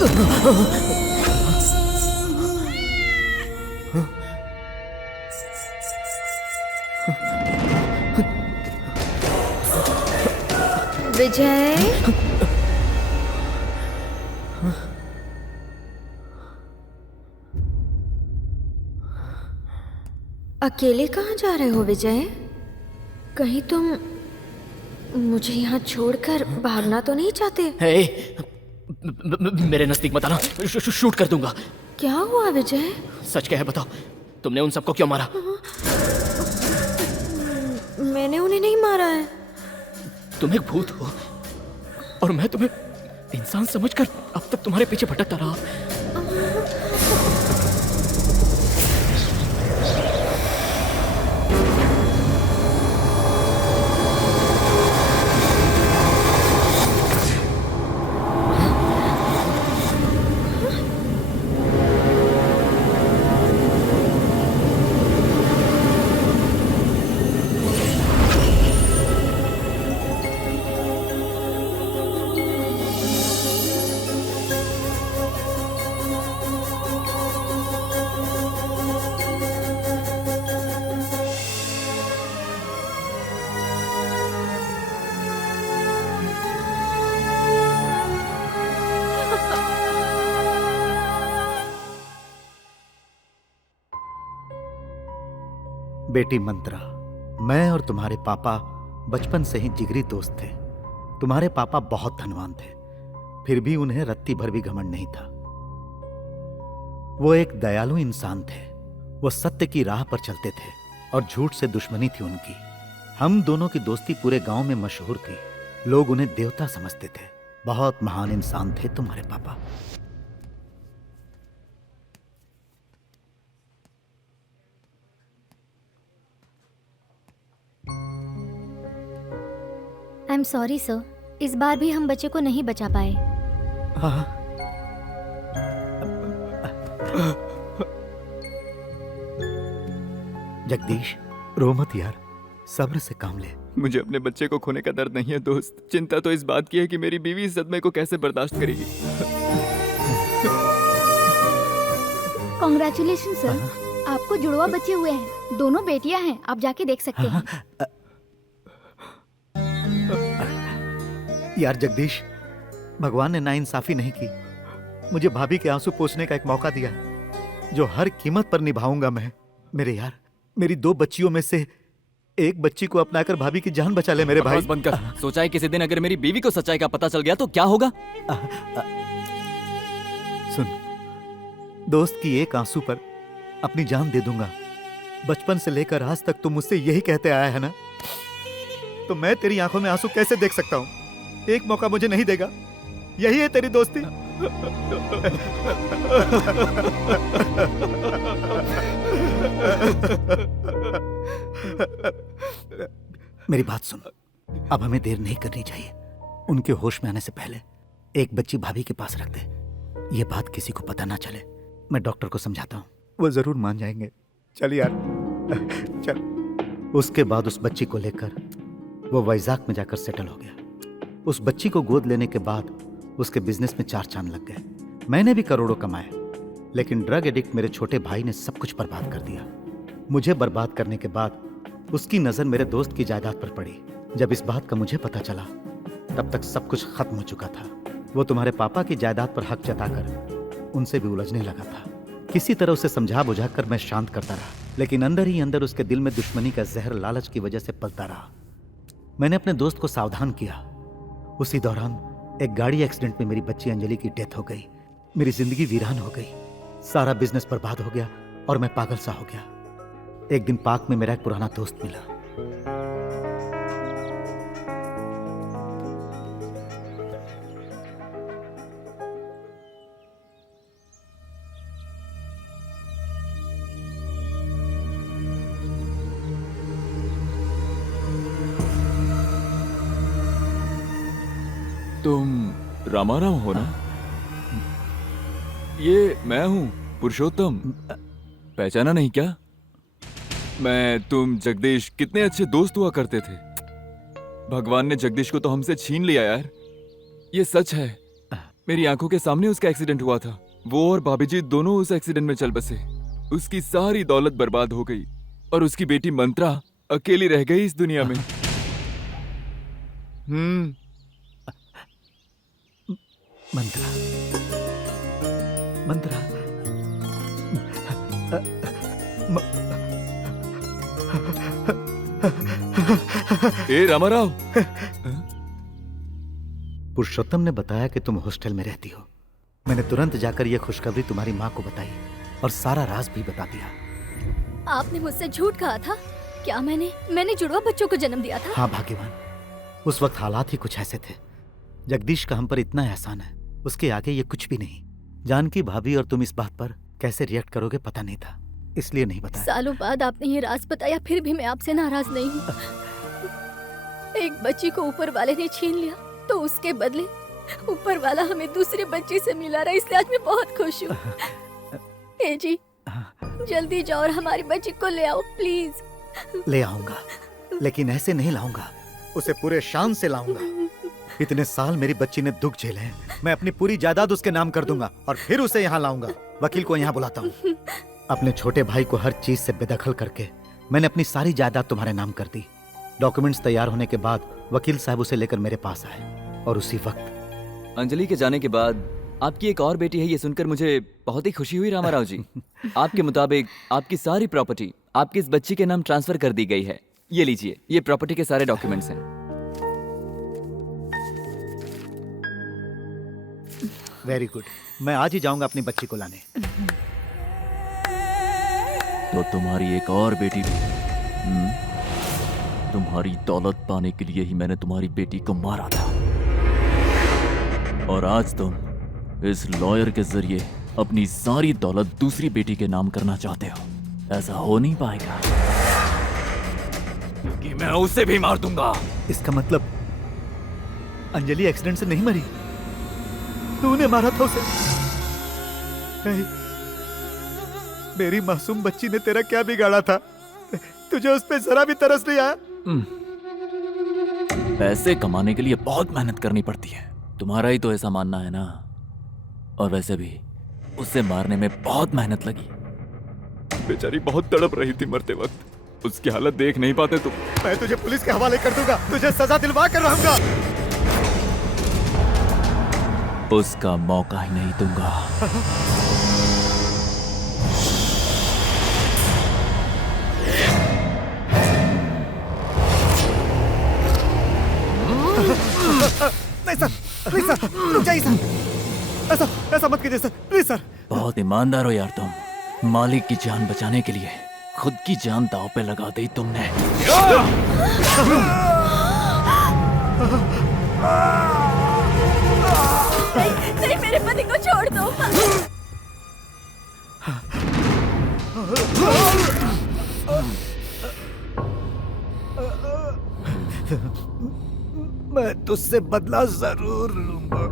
विजय, अकेले कहाँ जा रहे हो विजय? कहीं तुम मुझे यहाँ छोड़कर भागना तो नहीं चाहते? हे, मेरे नजदीक मत आना, शूट कर दूंगा। क्या हुआ विजय? सच क्या है बताओ, तुमने उन सबको क्यों मारा? मैंने उन्हें नहीं मारा है। तुम एक भूत हो और मैं तुम्हें इंसान समझकर अब तक तुम्हारे पीछे भटकता रहा। बेटी मंत्रा, मैं और तुम्हारे पापा बचपन से ही जिगरी दोस्त थे। तुम्हारे पापा बहुत धनवान थे, फिर भी उन्हें रत्ती भर भी घमंड नहीं था। वो एक दयालु इंसान थे। वो सत्य की राह पर चलते थे और झूठ से दुश्मनी थी उनकी। हम दोनों की दोस्ती पूरे गांव में मशहूर थी। लोग उन्हें देवता समझते थे। बहुत महान इंसान थे तुम्हारे पापा। आई एम सॉरी सर, इस बार भी हम बच्चे को नहीं बचा पाए। हाँ। जगदीश, रो मत यार, सब्र से काम ले। मुझे अपने बच्चे को खोने का दर्द नहीं है दोस्त। चिंता तो इस बात की है कि मेरी बीवी इस सदमे को कैसे बर्दाश्त करेगी। कॉन्ग्रेचुलेशन सर, आपको जुड़वा बच्चे हुए हैं। दोनों बेटियां हैं, आप जाके देख सकते हैं। यार जगदीश, भगवान ने नाइंसाफी नहीं की। मुझे भाभी के आंसू पोंछने का एक मौका दिया है, जो हर कीमत पर निभाऊंगा मैं। मेरे यार, मेरी 2 बच्चियों में से एक बच्ची को अपनाकर भाभी की जान बचा ले मेरे भाई। बंद कर। सोचा है किसी दिन अगर मेरी बीवी को सच्चाई का पता चल गया तो क्या होगा? सुन, दोस्त की एक आंसू पर अपनी जान दे दूंगा। बचपन से लेकर आज तक तुम मुझसे यही कहते आया है ना, तो मैं तेरी आंखों में आंसू कैसे देख सकता हूँ? एक मौका मुझे नहीं देगा? यही है तेरी दोस्ती? मेरी बात सुन, अब हमें देर नहीं करनी चाहिए। उनके होश में आने से पहले एक बच्ची भाभी के पास रख दे। ये बात किसी को पता ना चले। मैं डॉक्टर को समझाता हूँ, वो जरूर मान जाएंगे। चल यार, चल। उसके बाद उस बच्ची को लेकर वो वैजाग में जाकर सेटल हो गया। उस बच्ची को गोद लेने के बाद उसके बिजनेस में 4 चांद लग गए। मैंने भी करोड़ों कमाए, लेकिन ड्रग एडिक्ट मेरे छोटे भाई ने सब कुछ बर्बाद कर दिया। मुझे बर्बाद करने के बाद उसकी नजर मेरे दोस्त की जायदाद पर पड़ी। जब इस बात का मुझे पता चला, तब तक सब कुछ खत्म हो चुका था। वो तुम्हारे पापा की जायदाद पर हक जताकर उनसे भी उलझने लगा था। किसी तरह उसे समझा बुझाकर मैं शांत करता रहा, लेकिन अंदर ही अंदर उसके दिल में दुश्मनी का जहर लालच की वजह से पलता रहा। मैंने अपने दोस्त को सावधान किया। उसी दौरान एक गाड़ी एक्सीडेंट में मेरी बच्ची अंजलि की डेथ हो गई। मेरी जिंदगी वीरान हो गई। सारा बिजनेस बर्बाद हो गया और मैं पागल सा हो गया। एक दिन पार्क में मेरा एक पुराना दोस्त मिला। तुम रामाराम हो ना? ये मैं हूं, पुरुषोत्तम। पहचाना नहीं क्या? मैं, तुम, जगदीश कितने अच्छे दोस्त हुआ करते थे। भगवान ने जगदीश को तो हमसे छीन लिया यार। ये सच है। मेरी आंखों के सामने उसका एक्सीडेंट हुआ था। वो और भाभी जी दोनों उस एक्सीडेंट में चल बसे। उसकी सारी दौलत बर्बाद हो गई और उसकी बेटी मंत्रा अकेली रह गई इस दुनिया में। मंत्रा, मंत्रा, ए रामाराव, पुरुषोत्तम ने बताया कि तुम हॉस्टल में रहती हो। मैंने तुरंत जाकर यह खुशखबरी तुम्हारी माँ को बताई और सारा राज भी बता दिया। आपने मुझसे झूठ कहा था क्या? मैंने जुड़वा बच्चों को जन्म दिया था। हाँ भाग्यवान, उस वक्त हालात ही कुछ ऐसे थे। जगदीश का हम पर इतना एहसान है, उसके आगे ये कुछ भी नहीं। जानकी भाभी और तुम इस बात पर कैसे रिएक्ट करोगे पता नहीं था, इसलिए नहीं बताया। सालों बाद आपने ये राज बताया, फिर भी मैं आपसे नाराज नहीं हूँ। एक बच्ची को ऊपर वाले ने छीन लिया तो उसके बदले ऊपर वाला हमें दूसरे बच्चे से मिला रहा, इसलिए आज मैं बहुत खुश हूँ। ए जी, जल्दी जाओ और हमारी बच्ची को ले आओ प्लीज। ले आऊंगा, लेकिन ऐसे नहीं लाऊंगा, उसे पूरे शान से लाऊंगा। इतने साल मेरी बच्ची ने दुख झेले हैं, मैं अपनी पूरी जायदाद उसके नाम कर दूंगा और फिर उसे यहाँ लाऊंगा। वकील को यहाँ बुलाता हूँ। अपने छोटे भाई को हर चीज से बेदखल करके मैंने अपनी सारी जायदाद तुम्हारे नाम कर दी। डॉक्यूमेंट्स तैयार होने के बाद वकील साहब उसे लेकर मेरे पास आए और उसी वक्त अंजलि के जाने के बाद आपकी एक और बेटी है, ये सुनकर मुझे बहुत ही खुशी हुई रामाराव जी। आपके मुताबिक आपकी सारी प्रॉपर्टी आपकी इस बच्ची के नाम ट्रांसफर कर दी गई है। ये लीजिए, ये प्रॉपर्टी के सारे डॉक्यूमेंट्स हैं। वेरी गुड, मैं आज ही जाऊंगा अपनी बच्ची को लाने। तो तुम्हारी एक और बेटी भी। तुम्हारी दौलत पाने के लिए ही मैंने तुम्हारी बेटी को मारा था, और आज तुम इस लॉयर के जरिए अपनी सारी दौलत दूसरी बेटी के नाम करना चाहते हो। ऐसा हो नहीं पाएगा, क्योंकि मैं उसे भी मार दूंगा। इसका मतलब अंजलि एक्सीडेंट से नहीं मरी, तूने मारा था उसे। नहीं, मेरी मासूम बच्ची ने तेरा क्या बिगाड़ा था? तुझे उस पे जरा भी तरस नहीं आया? पैसे कमाने के लिए बहुत मेहनत करनी पड़ती है, तुम्हारा ही तो ऐसा मानना है ना। और वैसे भी उसे मारने में बहुत मेहनत लगी। बेचारी बहुत तड़प रही थी मरते वक्त, उसकी हालत देख नहीं पाते तुम। मैं तुझे पुलिस के हवाले कर दूंगा, तुझे सजा दिलवा कर रहूंगा। उसका मौका ही नहीं दूंगा। नहीं सर, प्लीज सर, रुक जाइए सर। ऐसा मत कीजिए सर, प्लीज सर। बहुत ईमानदार हो यार तुम। मालिक की जान बचाने के लिए खुद की जान दांव पे लगा दी तुमने। नहीं, मेरे पति को छोड़ दो। मैं तुझसे बदला जरूर लूंगा।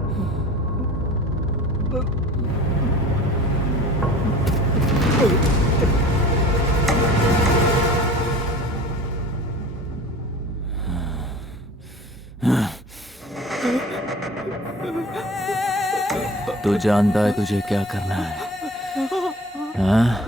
तू जानता है तुझे क्या करना है? हाँ?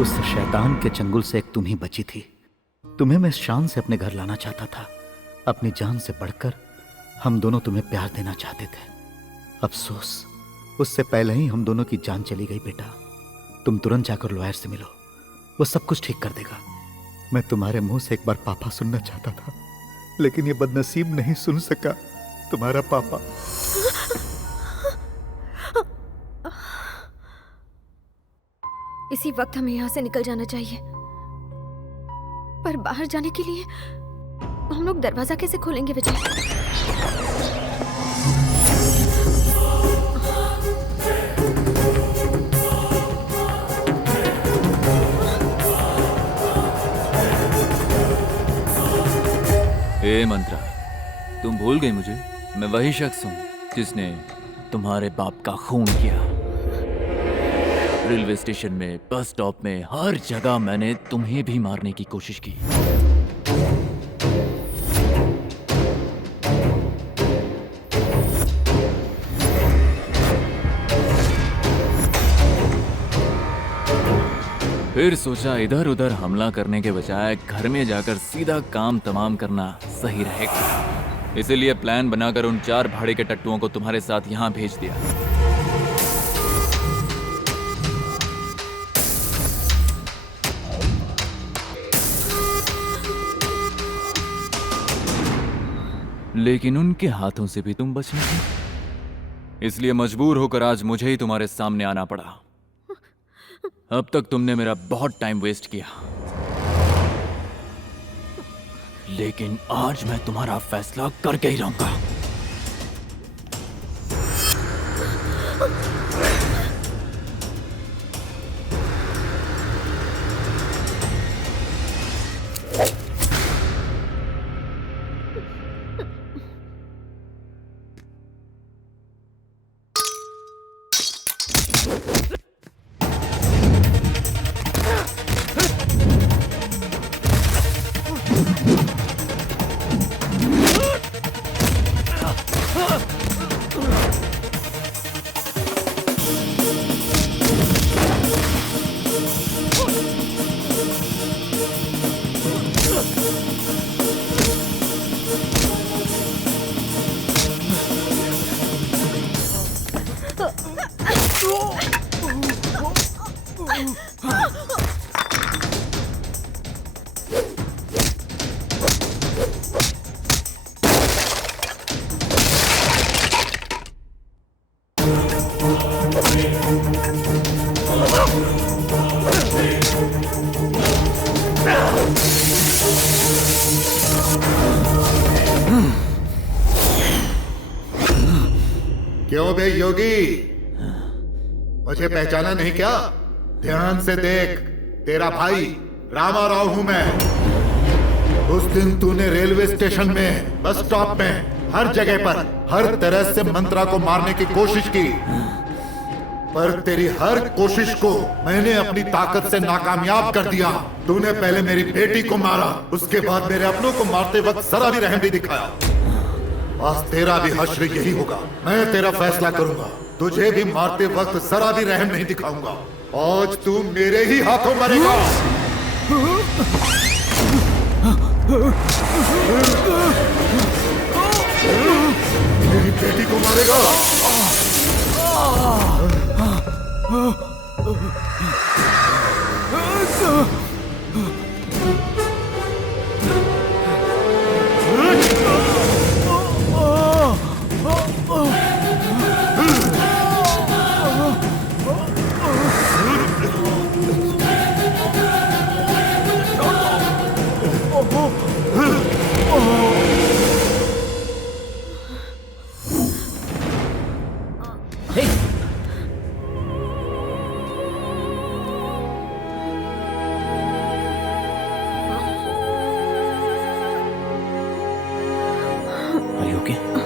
उस शैतान के चंगुल से एक तुम ही बची थी। तुम्हें मैं शान से अपने घर लाना चाहता था। अपनी जान से बढ़कर हम दोनों तुम्हें प्यार देना चाहते थे। अफसोस, उससे पहले ही हम दोनों की जान चली गई बेटा। तुम तुरंत जाकर लॉयर से मिलो, वो सब कुछ ठीक कर देगा। मैं तुम्हारे मुंह से एक बार पापा सुनना चाहता था, लेकिन ये बदनसीब नहीं सुन सका। तुम्हारा पापा। इसी वक्त हमें यहाँ से निकल जाना चाहिए, पर बाहर जाने के लिए हम लोग दरवाजा कैसे खोलेंगे विजय? हे मंत्रा, तुम भूल गई मुझे? मैं वही शख्स हूँ जिसने तुम्हारे बाप का खून किया। रेलवे स्टेशन में, बस स्टॉप में, हर जगह मैंने तुम्हें भी मारने की कोशिश की। फिर सोचा इधर उधर हमला करने के बजाय घर में जाकर सीधा काम तमाम करना सही रहेगा। इसीलिए प्लान बनाकर उन 4 भाड़े के टट्टुओं को तुम्हारे साथ यहाँ भेज दिया। लेकिन उनके हाथों से भी तुम बच नहीं, इसलिए मजबूर होकर आज मुझे ही तुम्हारे सामने आना पड़ा। अब तक तुमने मेरा बहुत टाइम वेस्ट किया, लेकिन आज मैं तुम्हारा फैसला करके ही रहूंगा। क्यों बे योगी, मुझे पहचाना नहीं क्या? ध्यान से देख, तेरा भाई रामा राव हूं मैं। उस दिन तूने रेलवे स्टेशन में, बस स्टॉप में, हर जगह पर हर तरह से मंत्रा को मारने की कोशिश की, पर तेरी हर कोशिश को मैंने अपनी ताकत से नाकामयाब कर दिया। तूने पहले मेरी बेटी को मारा, उसके बाद मेरे अपनों को मारते वक्त जरा भी रहम नहीं दिखाया। आज तेरा भी हश्र यही होगा। मैं तेरा फैसला करूंगा, तुझे भी मारते वक्त जरा भी रहम नहीं दिखाऊंगा। आज तू मेरे ही हाथों मरेगा। मेरी बेटी को मारेगा। Are you okay?